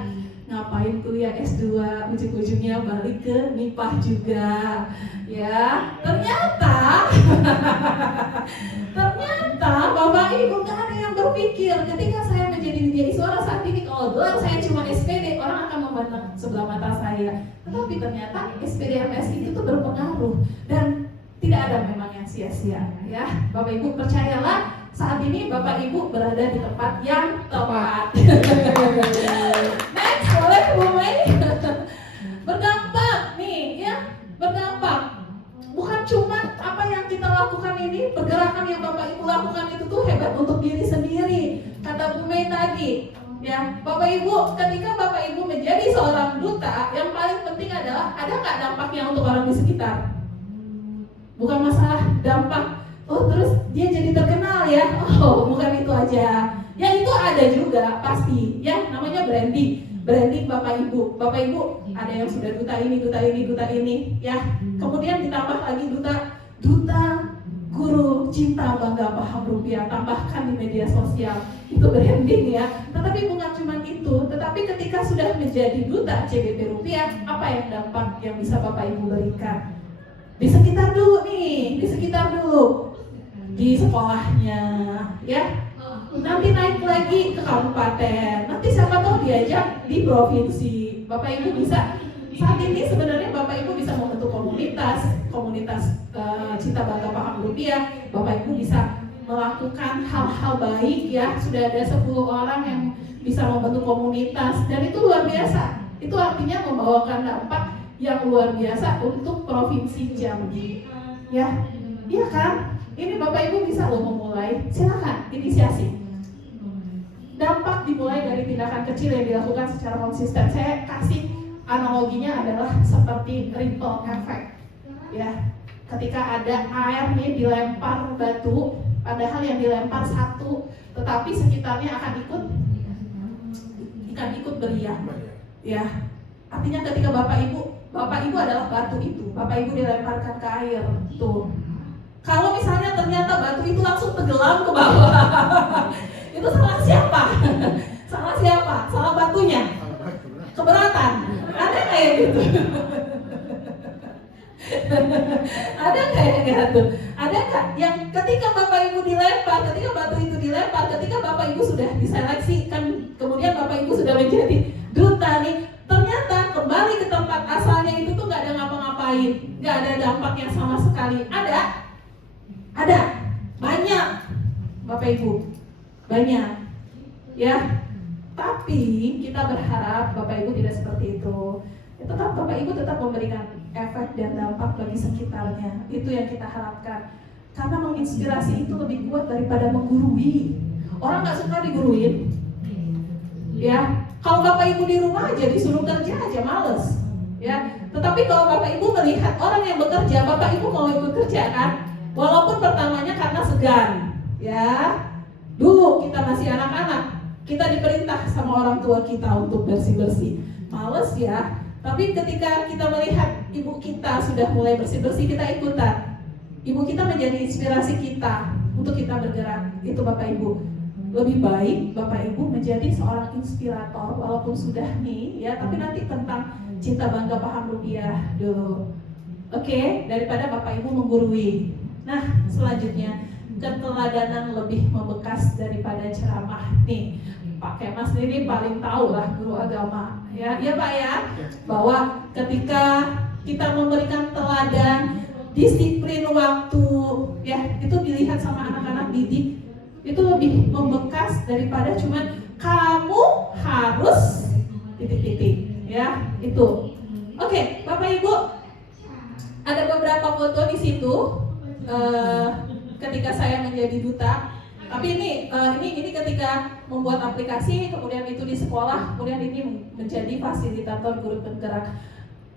ngapain kuliah S2, ujung-ujungnya balik ke Nipah juga, ya. Ternyata Bapak Ibu nggak ada yang berpikir ketika saya menjadi DJ suara saat ini, kalau gelar saya cuma SPD, orang akan memandang sebelah mata saya. Tetapi ternyata SPD MS itu tuh berpengaruh dan tidak ada memang yang sia-sia, ya. Bapak Ibu percayalah, saat ini Bapak Ibu berada di tempat yang tepat. Next, boleh Bu Mei? Berdampak nih, ya, berdampak. Bukan cuma apa yang kita lakukan ini, pergerakan yang Bapak Ibu lakukan itu tuh hebat untuk diri sendiri. Kata Bu Mei tadi, Ya, Bapak Ibu, ketika Bapak Ibu menjadi seorang duta, yang paling penting adalah ada nggak dampaknya untuk orang di sekitar? Bukan masalah dampak, oh terus dia jadi terkenal ya, oh bukan itu aja. Ya itu ada juga pasti, ya namanya branding Bapak Ibu. Bapak Ibu ada yang sudah duta ini, ya. Kemudian ditambah lagi duta guru cinta bangga paham rupiah, tambahkan di media sosial, itu branding ya. Tetapi bukan cuma itu, tetapi ketika sudah menjadi duta CBP rupiah, apa yang dampak yang bisa Bapak Ibu berikan? Di sekitar dulu nih, di sekolahnya, ya. Nanti naik lagi ke kabupaten, nanti siapa tahu diajak di provinsi. Bapak Ibu bisa, saat ini sebenarnya Bapak Ibu bisa membentuk komunitas cinta bangga paham rupiah. Bapak Ibu bisa melakukan hal-hal baik ya. Sudah ada 10 orang yang bisa membentuk komunitas dan itu luar biasa. Itu artinya membawakan dampak yang luar biasa untuk provinsi Jambi. Ya, iya kan? Ini Bapak Ibu bisa loh memulai. Silakan inisiasi. Dampak dimulai dari tindakan kecil yang dilakukan secara konsisten. Saya kasih analoginya adalah seperti ripple effect. Ya, ketika ada air nih dilempar batu, padahal yang dilempar satu, tetapi sekitarnya akan ikut beriak. Ya, artinya ketika Bapak Ibu adalah batu itu, Bapak Ibu dilemparkan ke air, tuh. Kalau misalnya ternyata batu itu langsung tenggelam ke bawah, itu salah siapa? Salah batunya. Keberatan. Ada kayak gitu. Ada kayak gitu. Ada nggak yang ketika Bapak Ibu dilempar, ketika batu itu dilempar, ketika Bapak Ibu sudah diseleksi, kan kemudian Bapak Ibu sudah menjadi duta nih, ternyata kembali ke tempat asalnya itu tuh nggak ada ngapa-ngapain, nggak ada dampaknya sama sekali. Ada banyak Bapak Ibu, banyak ya. Tapi kita berharap Bapak Ibu tidak seperti itu. Tetap Bapak Ibu tetap memberikan efek dan dampak bagi sekitarnya. Itu yang kita harapkan. Karena menginspirasi itu lebih kuat daripada menggurui. Orang nggak suka diguruin, ya. Kalau Bapak Ibu di rumah aja disuruh kerja aja males, ya. Tetapi kalau Bapak Ibu melihat orang yang bekerja, Bapak Ibu mau ikut kerja kan? Walaupun pertamanya karena segan, ya. Dulu kita masih anak-anak, kita diperintah sama orang tua kita untuk bersih-bersih. Males ya. Tapi ketika kita melihat ibu kita sudah mulai bersih-bersih, kita ikutan. Ibu kita menjadi inspirasi kita untuk kita bergerak. Itu Bapak Ibu. Lebih baik Bapak Ibu menjadi seorang inspirator walaupun sudah nih ya, tapi nanti tentang cinta bangga paham rupiah dulu. Oke, daripada Bapak Ibu menggurui. Nah, selanjutnya keteladanan lebih membekas daripada ceramah nih. Pak Kemas sendiri paling tahu lah guru agama, ya Pak ya, bahwa ketika kita memberikan teladan, disiplin waktu, ya itu dilihat sama anak-anak didik, itu lebih membekas daripada cuman kamu harus titik-titik, ya itu. Oke, Bapak Ibu, ada beberapa foto di situ. Ketika saya menjadi duta, tapi ini ketika membuat aplikasi, kemudian itu di sekolah, kemudian ini menjadi fasilitator guru penggerak.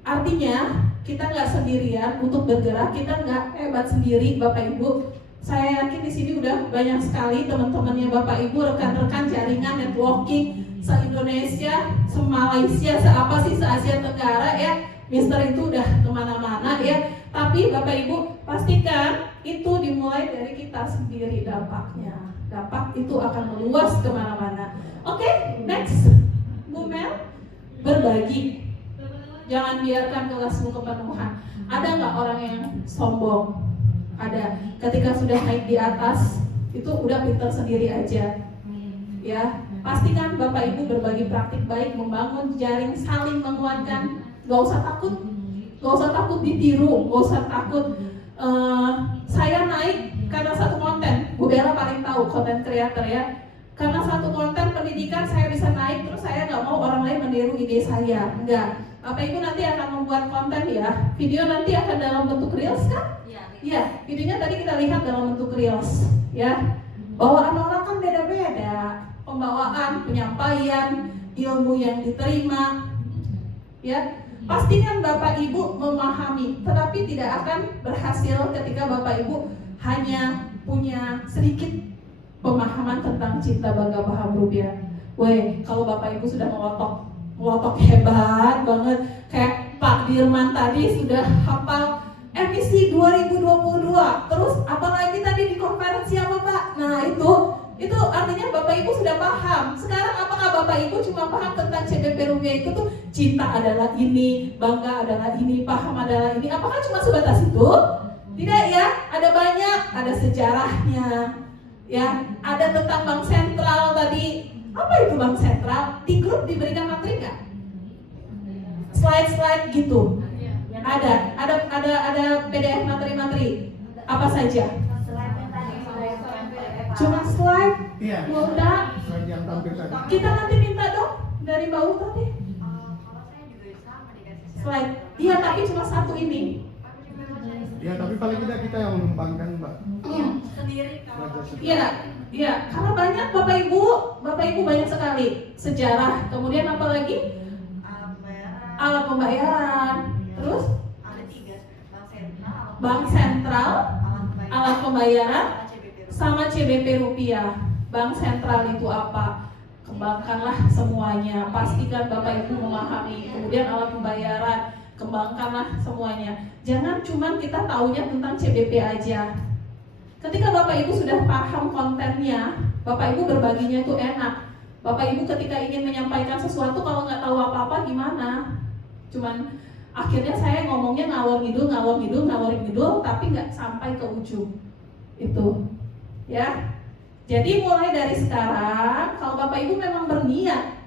Artinya kita nggak sendirian untuk bergerak, kita nggak hebat sendiri, Bapak Ibu. Saya yakin di sini udah banyak sekali teman-temannya Bapak Ibu, rekan-rekan jaringan networking se-Indonesia, se-Malaysia, se-Asia Tenggara ya. Mister itu udah kemana-mana ya. Tapi Bapak Ibu pastikan itu dimulai dari kita sendiri dampaknya. Dampak itu akan meluas kemana-mana. Oke, next, Bu Mel, berbagi. Jangan biarkan kelasmu kepenuhan. Ada nggak orang yang sombong? Ada. Ketika sudah naik di atas, itu udah pintar sendiri aja. Ya, pastikan Bapak Ibu berbagi praktik baik, membangun jaring, saling menguatkan. Gak usah takut ditiru, gak usah takut. Saya naik karena satu konten, Bu Bella paling tahu konten creator ya. Karena satu konten pendidikan saya bisa naik, terus saya nggak mau orang lain meniru ide saya. Enggak. Bapak Ibu nanti akan membuat konten ya. Video nanti akan dalam bentuk reels kan? Iya. Videonya tadi kita lihat dalam bentuk reels ya. Bawaan orang kan beda-beda. pembawaan, penyampaian, ilmu yang diterima, ya. Pastikan Bapak Ibu memahami, tetapi tidak akan berhasil ketika Bapak Ibu hanya punya sedikit pemahaman tentang cinta, bangga, paham, rupiah. Weh, kalau Bapak Ibu sudah ngelotok hebat banget, kayak Pak Dirman tadi sudah hafal emisi 2022, terus apalagi tadi di konferensi apa Pak? Nah itu artinya Bapak Ibu sudah paham. Sekarang apakah Bapak Ibu cuma paham tentang CBP rupiah itu tuh cinta adalah ini, bangga adalah ini, paham adalah ini? Apakah cuma sebatas itu? Tidak ya, ada banyak, ada sejarahnya, ya, ada tentang bank sentral tadi. Apa itu bank sentral? Di grup diberikan materi nggak? Slide-slide gitu. Ada PDF materi-materi. Apa saja? Cuma slide. Iya. Udah. Slide yang tampil tadi. Kita nanti minta dong dari Mbak Uta deh. Slide. Iya, tapi cuma satu ini. Ya, tapi paling tidak kita yang mengembangkan, Mbak. Iya, iya. Karena banyak Bapak Ibu banyak sekali sejarah. Kemudian apa lagi? Alat pembayaran. Terus? Ada 3, Bank sentral, alat pembayaran, sama CBP rupiah. Bank sentral itu apa? Kembangkanlah semuanya. Pastikan Bapak Ibu memahami. Kemudian alat pembayaran, kembangkanlah semuanya. Jangan cuma kita taunya tentang CBP aja. Ketika Bapak Ibu sudah paham kontennya, Bapak Ibu berbaginya itu enak. Bapak Ibu ketika ingin menyampaikan sesuatu, kalau nggak tahu apa-apa gimana? Cuman akhirnya saya ngomongnya ngalor ngidul, tapi nggak sampai ke ujung. Itu, ya. Jadi mulai dari sekarang, kalau Bapak Ibu memang berniat,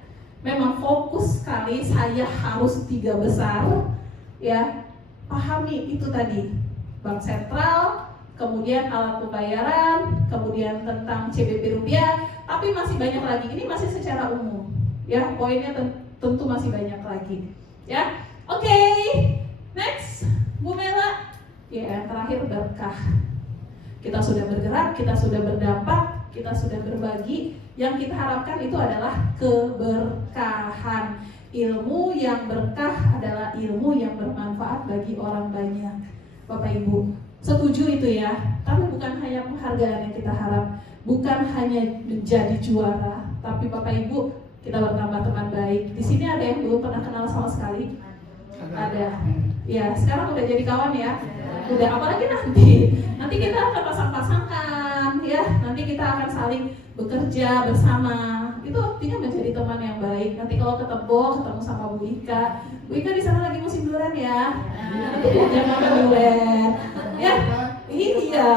memang fokus sekali, saya harus 3 besar, ya. Pahami itu tadi, bank sentral, kemudian alat pembayaran, kemudian tentang CBP rupiah, tapi masih banyak lagi. Ini masih secara umum, ya. Poinnya tentu masih banyak lagi. Ya, oke. Next, Bu Mela. Ya, yang terakhir berkah. Kita sudah bergerak, kita sudah berdampak, kita sudah berbagi. Yang kita harapkan itu adalah keberkahan. Ilmu yang berkah adalah ilmu yang bermanfaat bagi orang banyak. Bapak Ibu, setuju itu ya? Tapi bukan hanya penghargaan yang kita harap, bukan hanya menjadi juara, tapi Bapak Ibu, kita bertambah teman baik. Di sini ada yang belum pernah kenal sama sekali? Ada. Ya, sekarang udah jadi kawan ya. Udah, apalagi nanti kita akan pasang-pasangkan ya. Nanti kita akan saling bekerja bersama. Itu artinya menjadi teman yang baik. Nanti kalau ketemu sama Bu Ika. Bu Ika di sana lagi musim durian ya. Nanti diajak makan durian. Ya. Iya.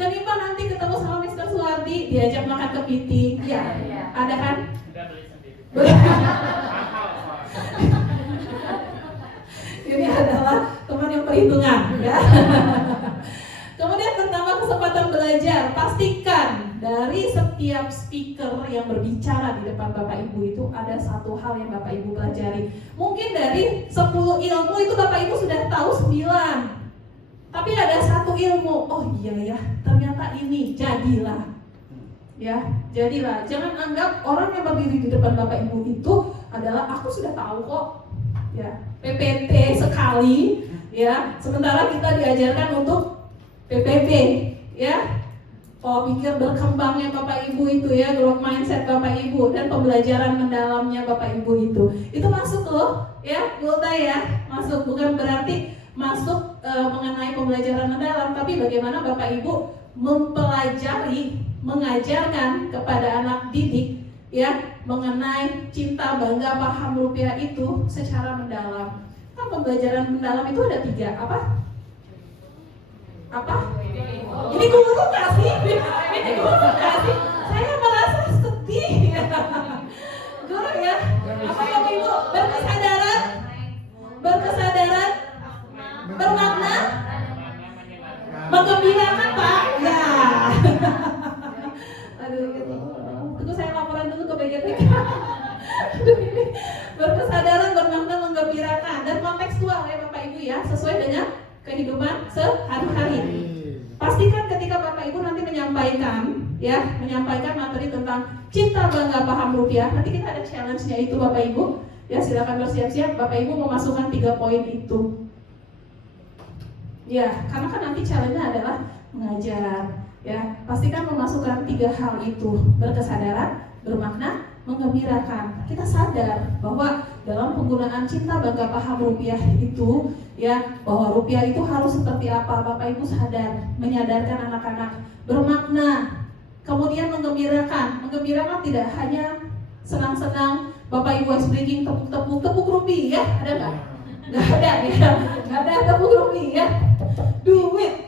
Kenapa nanti ketemu sama Mr. Suwardi diajak makan kepiting? Ya. Ada kan? Ini adalah teman yang perhitungan ya. Kemudian pertama, kesempatan belajar. Pastikan dari setiap speaker yang berbicara di depan Bapak Ibu itu ada satu hal yang Bapak Ibu pelajari. Mungkin dari 10 ilmu itu Bapak Ibu sudah tahu 9. Tapi ada satu ilmu, oh iya ya, ternyata ini, jadilah. Ya, jadilah. Jangan anggap orang yang berdiri di depan Bapak Ibu itu adalah aku sudah tahu kok. Ya, PPT sekali, ya. Sementara kita diajarkan untuk PPP, ya. Pola pikir berkembangnya Bapak Ibu itu ya, growth mindset Bapak Ibu dan pembelajaran mendalamnya Bapak Ibu itu masuk loh, ya, Ulta ya, masuk. Bukan berarti masuk mengenai pembelajaran mendalam, tapi bagaimana Bapak Ibu mempelajari, mengajarkan kepada anak didik ya mengenai cinta, bangga, paham rupiah itu secara mendalam. Kan pembelajaran mendalam itu ada 3, apa? Ini guru nggak sih? Ini guru nggak sih? Saya merasa sedih. Guru ya? Apa Bapak Ibu? Berkesadaran, bermakna, menggembirakan Pak. Ya. Aduh, tunggu saya laporan dulu ke BGTK. Berkesadaran, bermakna, menggembirakan dan kontekstual ya Bapak Ibu ya, sesuai dengan kehidupan sehari-hari. Pastikan ketika Bapak Ibu nanti menyampaikan ya menyampaikan materi tentang cinta bangga paham rupiah. Nanti kita ada challenge-nya itu Bapak Ibu. Ya silakan bersiap-siap, Bapak Ibu memasukkan 3 poin itu. Ya, karena kan nanti challenge-nya adalah mengajar. Ya, pastikan memasukkan 3 hal itu: berkesadaran, bermakna, menggembirakan. Kita sadar bahwa dalam penggunaan cinta bangga paham rupiah itu, ya, bahwa rupiah itu harus seperti apa. Bapak Ibu sadar, menyadarkan anak-anak, bermakna, kemudian menggembirakan. Menggembirakan tidak hanya senang-senang, Bapak Ibu breaking tepuk rupiah, ada nggak? Nggak ada ya, nggak ada tepuk rupiah, duit,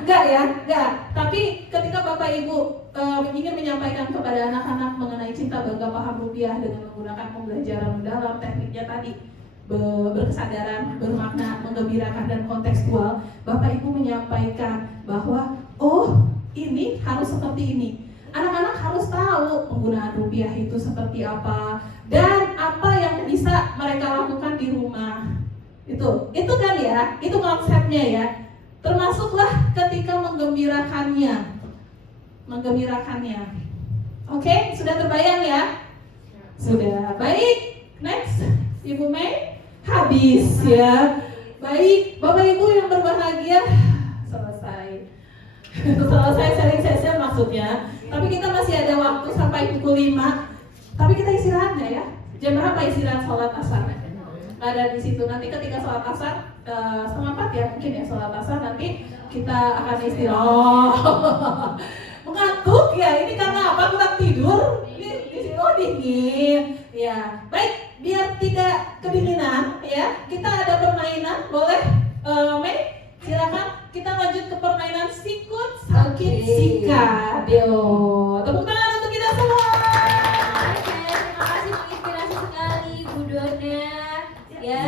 enggak ya, enggak. Tapi ketika Bapak Ibu ingin menyampaikan kepada anak-anak mengenai cinta bangga paham rupiah dengan menggunakan pembelajaran mendalam, tekniknya tadi berkesadaran, bermakna, menggembirakan dan kontekstual, Bapak Ibu menyampaikan bahwa oh ini harus seperti ini. Anak-anak harus tahu penggunaan rupiah itu seperti apa dan apa yang bisa mereka lakukan di rumah. Itu kan ya, itu konsepnya ya. Termasuklah ketika menggembirakannya. Oke, sudah terbayang ya? Sudah. Baik, next Ibu Mei. Habis ya. Baik, Bapak Ibu yang berbahagia, selesai sharing session maksudnya. Tapi kita masih ada waktu sampai pukul 5. Tapi kita istirahat nggak ya? Jam berapa istirahat sholat asar? Ada di situ. Nanti ketika sholat asar 3:30 ya mungkin ya sholat asar, nanti kita akan istirahat. Mengantuk ya, ini karena apa? Kurang tidur. Ini di sini dingin. Ya, baik, biar tidak kedinginan ya, kita ada permainan. Boleh Mei? Silakan kita lanjut ke permainan sikut sakit sikat. Yo, tepuk tangan untuk kita semua. Terima kasih, menginspirasi sekali Bu Dona. Ya,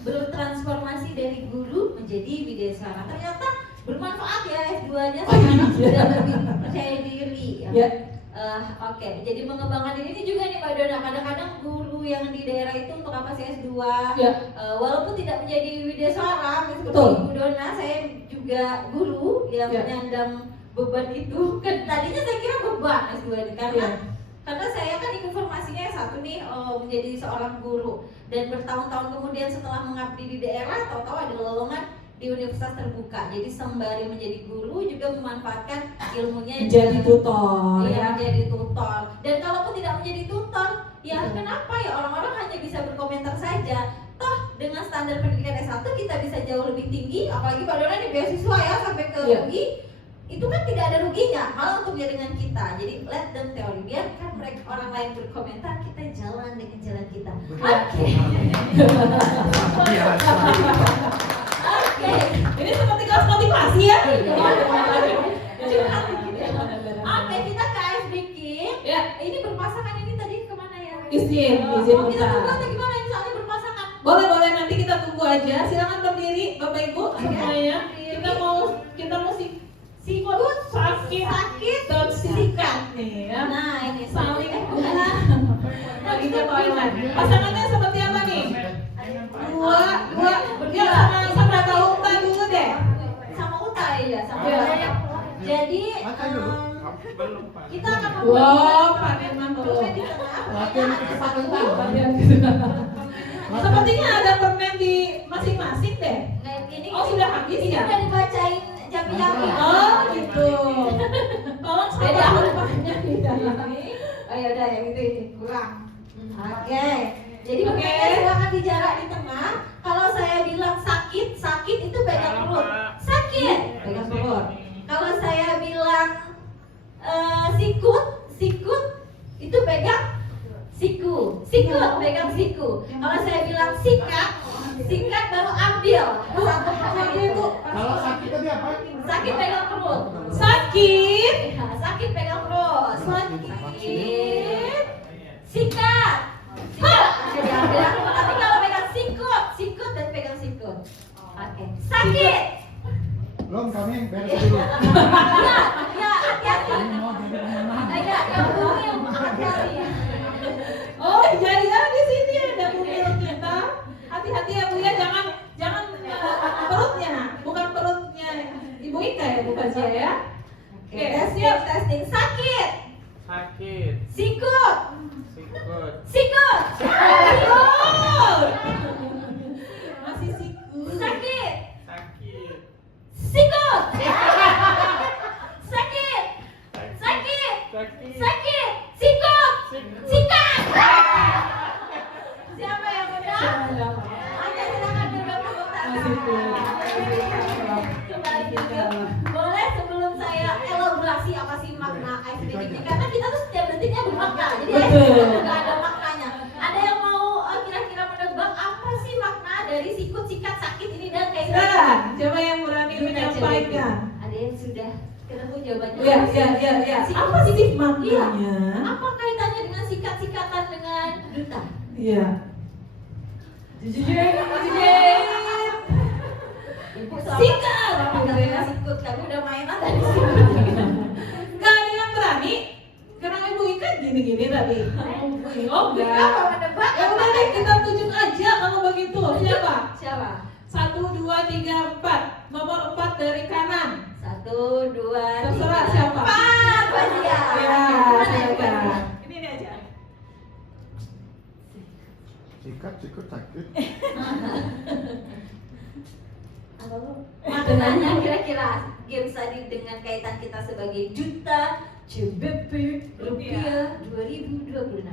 bertransformasi dari guru menjadi bidesara. Ternyata bermanfaat ya S2-nya, sudah lebih percaya diri. Ya. Oke, jadi mengembangkan diri ini juga nih Pak Dona. Kadang-kadang guru yang di daerah itu untuk apa sih S2? Ya. Walaupun tidak menjadi wideswara seperti Betul. Ibu Dona, saya juga guru yang menyandang beban itu. Kan tadinya saya kira beban S2 ini karena saya kan informasinya satu nih menjadi seorang guru, dan bertahun-tahun kemudian setelah mengabdi di daerah, tahu-tahu ada lowongan di universitas terbuka. Jadi sembari menjadi guru juga memanfaatkan ilmunya Menjadi tutor ya, menjadi tutor. Dan kalaupun tidak menjadi tutor, ya kenapa ya orang-orang hanya bisa berkomentar saja. Toh dengan standar pendidikan S1 kita bisa jauh lebih tinggi, apalagi Pak Dona di beasiswa ya sampai ke UI. Itu kan tidak ada ruginya, malah untungnya dengan kita. Jadi let them teori, biarkan mereka orang lain berkomentar, kita jalan dengan jalan kita. Oke. Oke. Ini seperti kelas motivasi ya. Oke, kita ke ice breaking. Ya, ini berpasangan ini tadi kemana ya? Izin Kita kita. tunggu atau gimana ini soalnya berpasangan? Boleh nanti kita tunggu aja. Silakan berdiri Bapak Ibu semuanya. Kita mau sikut sakit dan sikat nih ya. Nah, ini Saling lagi ke toilet. Pasangannya seperti apa nih? Dua. Ya sama Uta dulu deh. Sama Uta ya, sama Ya. Uta. Jadi kita akan Wow, Pak Firman belum. Latihan kecepatan tangan. Sepertinya ada permen di masing-masing deh. Ini Oh, sudah habis ini ya? udah dibacain jambi-jambi. Oh gitu. Tolong sepeda rupanya Oh ya udah yang itu ini kurang. Oke. Jadi Oke. permennya silakan dijarak di tengah. Kalau saya bilang sakit itu pegang perut. Sakit, pegang perut. Kalau saya bilang sikut itu pegang siku. Pegang siku. Kalau saya bilang sikat baru ambil. Kalau sakit tadi apa? Sakit pegang perut. Sakit. Sakit pegang perut. Sikat. Tapi kalau pegang sikut dan pegang sikut. Oke. Sakit. Belum, kami beres dulu. Ya, hati-hati. Ya, yang hati-hati. Oh, jadi di sini ada bumil kita. Hati-hati ya Bu ya, jangan perutnya, bukan perutnya Ibu Ika ya Bu. Oke, testing. Sakit. Sakit. Sikut. Sikut. Sikut. Masih siku. Sakit. Sakit. Sikut. Sakit. Sakit. Sakit. Sakit. Sikut. Sikat. Siapa yang benar? Oke, silakan tepuk tangan. Kembali dulu. Boleh sebelum saya elaborasi apa sih makna icebreaking ini, karena kita tuh setiap detiknya bermakna. Jadi icebreaking nggak ada maknanya. Ada yang mau kira-kira menebak apa sih makna dari sikut, sikat, sakit ini dan kayak Silakan, coba yang berani menyampaikan. Ada yang sudah ketemu jawabannya. Ya. Apa sih maknanya? Apa kaitannya dengan sikat-sikatan dengan duta? Iya. Jujur. Ibu Sikat! Karena sikut, kami udah mainan tadi. Gak ada yang berani? Karena ibu ikan gini-gini tadi. Oh Kita enggak. mau menebak. Ya udah deh, kita tunjuk aja kalau begitu. Siapa? Siapa? 1, 2, 3, 4. Nomor 4 dari kanan. 1, 2, 3. Terserah siapa. Pak Fadia. Ya, Gimana ya, silakan. Fadia? Ini aja. Sikat, sikut, sakit. Maknanya kira-kira games tadi dengan kaitan kita sebagai duta CBP rupiah 2026.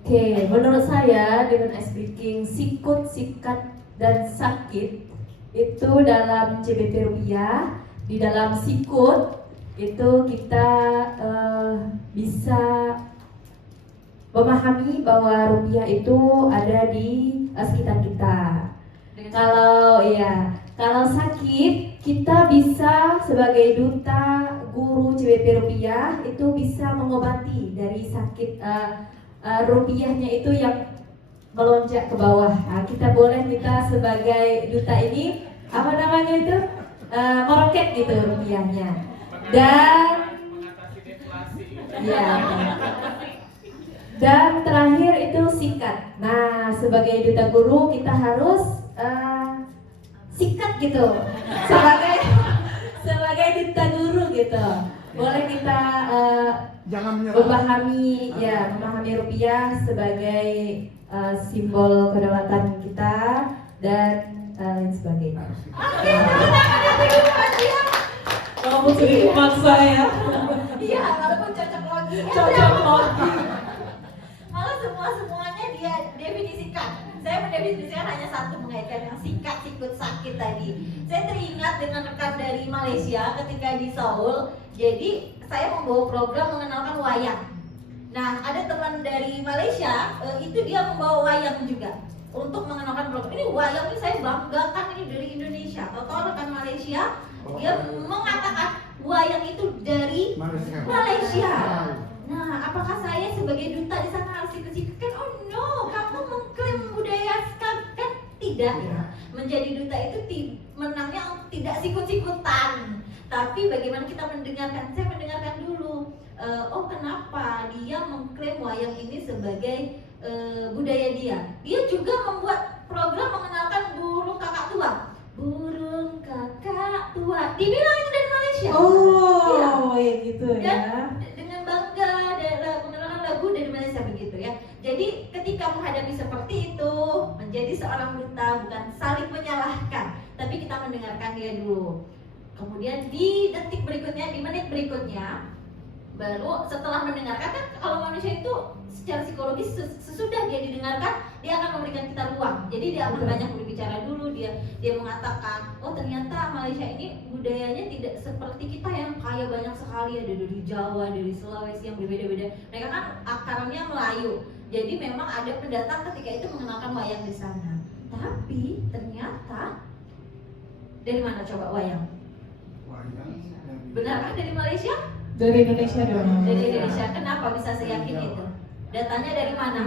Oke, menurut saya dengan icebreaking sikut, sikat, dan sakit itu dalam CBP rupiah, di dalam sikut itu kita bisa memahami bahwa rupiah itu ada di sekitar kita. Kalau sakit kita bisa sebagai duta guru CBP rupiah itu bisa mengobati dari sakit rupiahnya itu yang melonjak ke bawah. Nah, kita sebagai duta ini apa namanya itu meroket gitu rupiahnya. Dan mengatasi deflasi. ya. Dan terakhir itu sikat. Nah, sebagai duta guru kita harus sikat gitu. Sebagai duta guru gitu. Boleh kita Jangan menyerah. memahami rupiah sebagai simbol kedaulatan kita dan lain sebagainya. Kamu sedikit maksa ya. Iya, walaupun cocok logi. Cocok logi. Malah semuanya dia definisikan. Saya mendefinisikan hanya satu mengaitkan yang sikat, sikut, sakit tadi. Saya teringat dengan rekan dari Malaysia ketika di Seoul. Jadi saya membawa program mengenalkan wayang. Nah, ada teman dari Malaysia, itu dia membawa wayang juga untuk mengenalkan program. Ini wayang ini saya banggakan ini dari Indonesia. Tahu rekan Malaysia, dia mengatakan wayang itu dari Malaysia. Nah, apakah saya sebagai duta di sana harus ikut-ikut? Oh no, kamu mengklaim budaya kan tidak ya. Menjadi duta itu menangnya tidak sikut-sikutan. Tapi bagaimana kita mendengarkan? Saya mendengarkan dulu. Oh kenapa dia mengklaim wayang ini sebagai budaya dia? Dia juga membuat program mengenalkan burung kakak tua. Burung kakak tua. Dibilang itu dari Malaysia. Oh, ya gitu ya. Dan dengan bangga mengenalkan lagu dari Malaysia begitu ya. Jadi ketika menghadapi seperti itu, menjadi seorang duta bukan saling menyalahkan, tapi kita mendengarkan dia dulu. Kemudian di detik berikutnya, di menit berikutnya, baru setelah mendengarkan kan kalau manusia itu secara psikologis sesudah dia didengarkan, dia akan memberikan kita ruang. Jadi dia akan banyak berbicara dulu, dia mengatakan, oh ternyata Malaysia ini budayanya tidak seperti kita yang kaya banyak sekali, ada dari Jawa, dari Sulawesi yang berbeda-beda. Mereka kan akarnya Melayu. Jadi memang ada pendatang ketika itu mengenalkan wayang di sana. Tapi ternyata dari mana coba wayang? Benarkah dari Malaysia? Dari Indonesia dong. Dari Indonesia. Kenapa bisa seyakin itu? Datanya dari mana?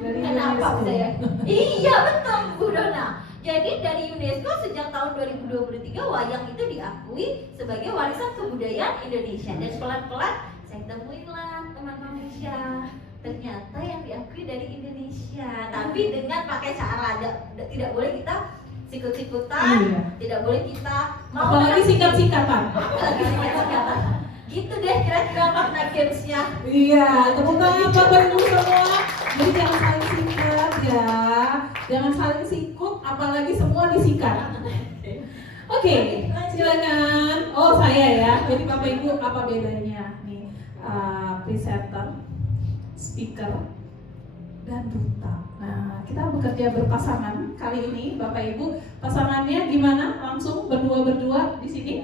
Dari Kenapa UNESCO. bisa yakin? Iya betul Bu Dona. Jadi dari UNESCO sejak tahun 2023 wayang itu diakui sebagai warisan kebudayaan Indonesia. Dan pelan-pelan saya temuinlah teman Malaysia. Ternyata yang diakui dari Indonesia. Tapi dengan pakai cara tidak boleh kita sikut-sikutan, tidak boleh kita apalagi sikat-sikatan. apalagi sikat-sikatan. Gitu deh kira-kira makna gamesnya. Iya, tepuk tangan Bapak Ibu semua. Jadi jangan saling sikat ya, jangan saling sikut, apalagi semua disikat. Oke, silakan. Oh saya ya, jadi Bapak Ibu apa bedanya nih presenter, speaker, dan duta. Nah, kita bekerja berpasangan kali ini, Bapak Ibu. Pasangannya gimana? Langsung berdua di sini.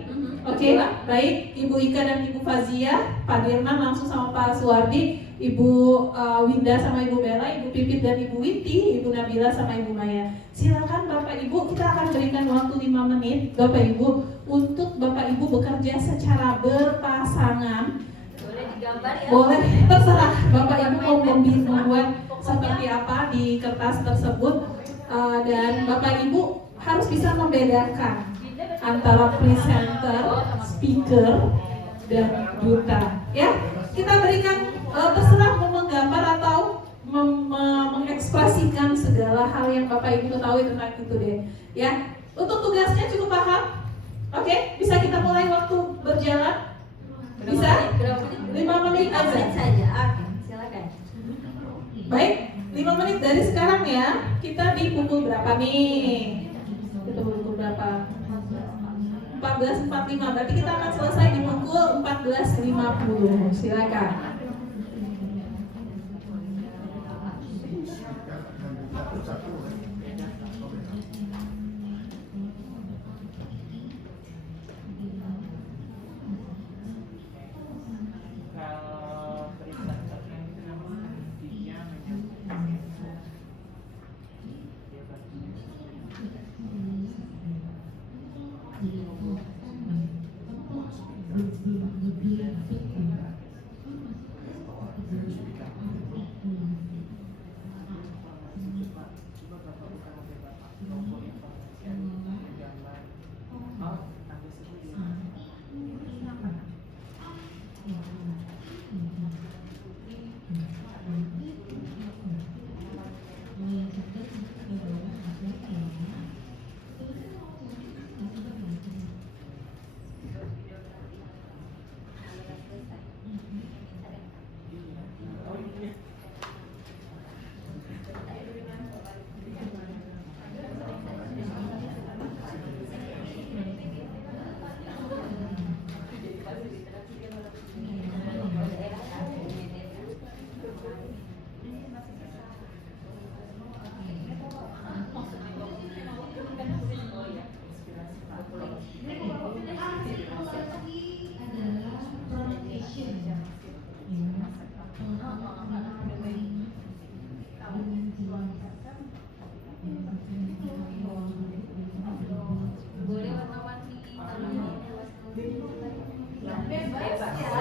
Oke, baik. Ibu Ika dan Ibu Fazia, Pak Dirman langsung sama Pak Suwardi, Ibu Winda sama Ibu Bella, Ibu Pipit dan Ibu Winti, Ibu Nabila sama Ibu Maya. Silakan Bapak Ibu, kita akan berikan waktu 5 menit Bapak Ibu untuk Bapak Ibu bekerja secara berpasangan. Boleh digambar ya? Boleh, terserah Bapak Ibu mau membuat seperti apa di kertas tersebut. Dan Bapak Ibu harus bisa membedakan antara presenter, speaker, dan duta. Ya, kita berikan terserah mau menggambar atau mengekspresikan segala hal yang Bapak Ibu ketahui tentang itu deh. Ya, untuk tugasnya cukup paham? Oke, bisa kita mulai waktu berjalan? Bisa? 5 menit aja. Oke, silakan. Baik, 5 menit dari sekarang ya. Kita di pukul berapa nih? Kita pukul berapa? 14.45. Berarti kita akan selesai di pukul 14.50. Silakan. Kalau presenter yang kenapa dia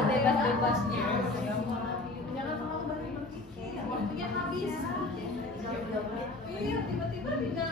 Bebas-bebasnya. Jangan terlalu banyak berpikir, waktunya habis. Iya, tiba-tiba tidak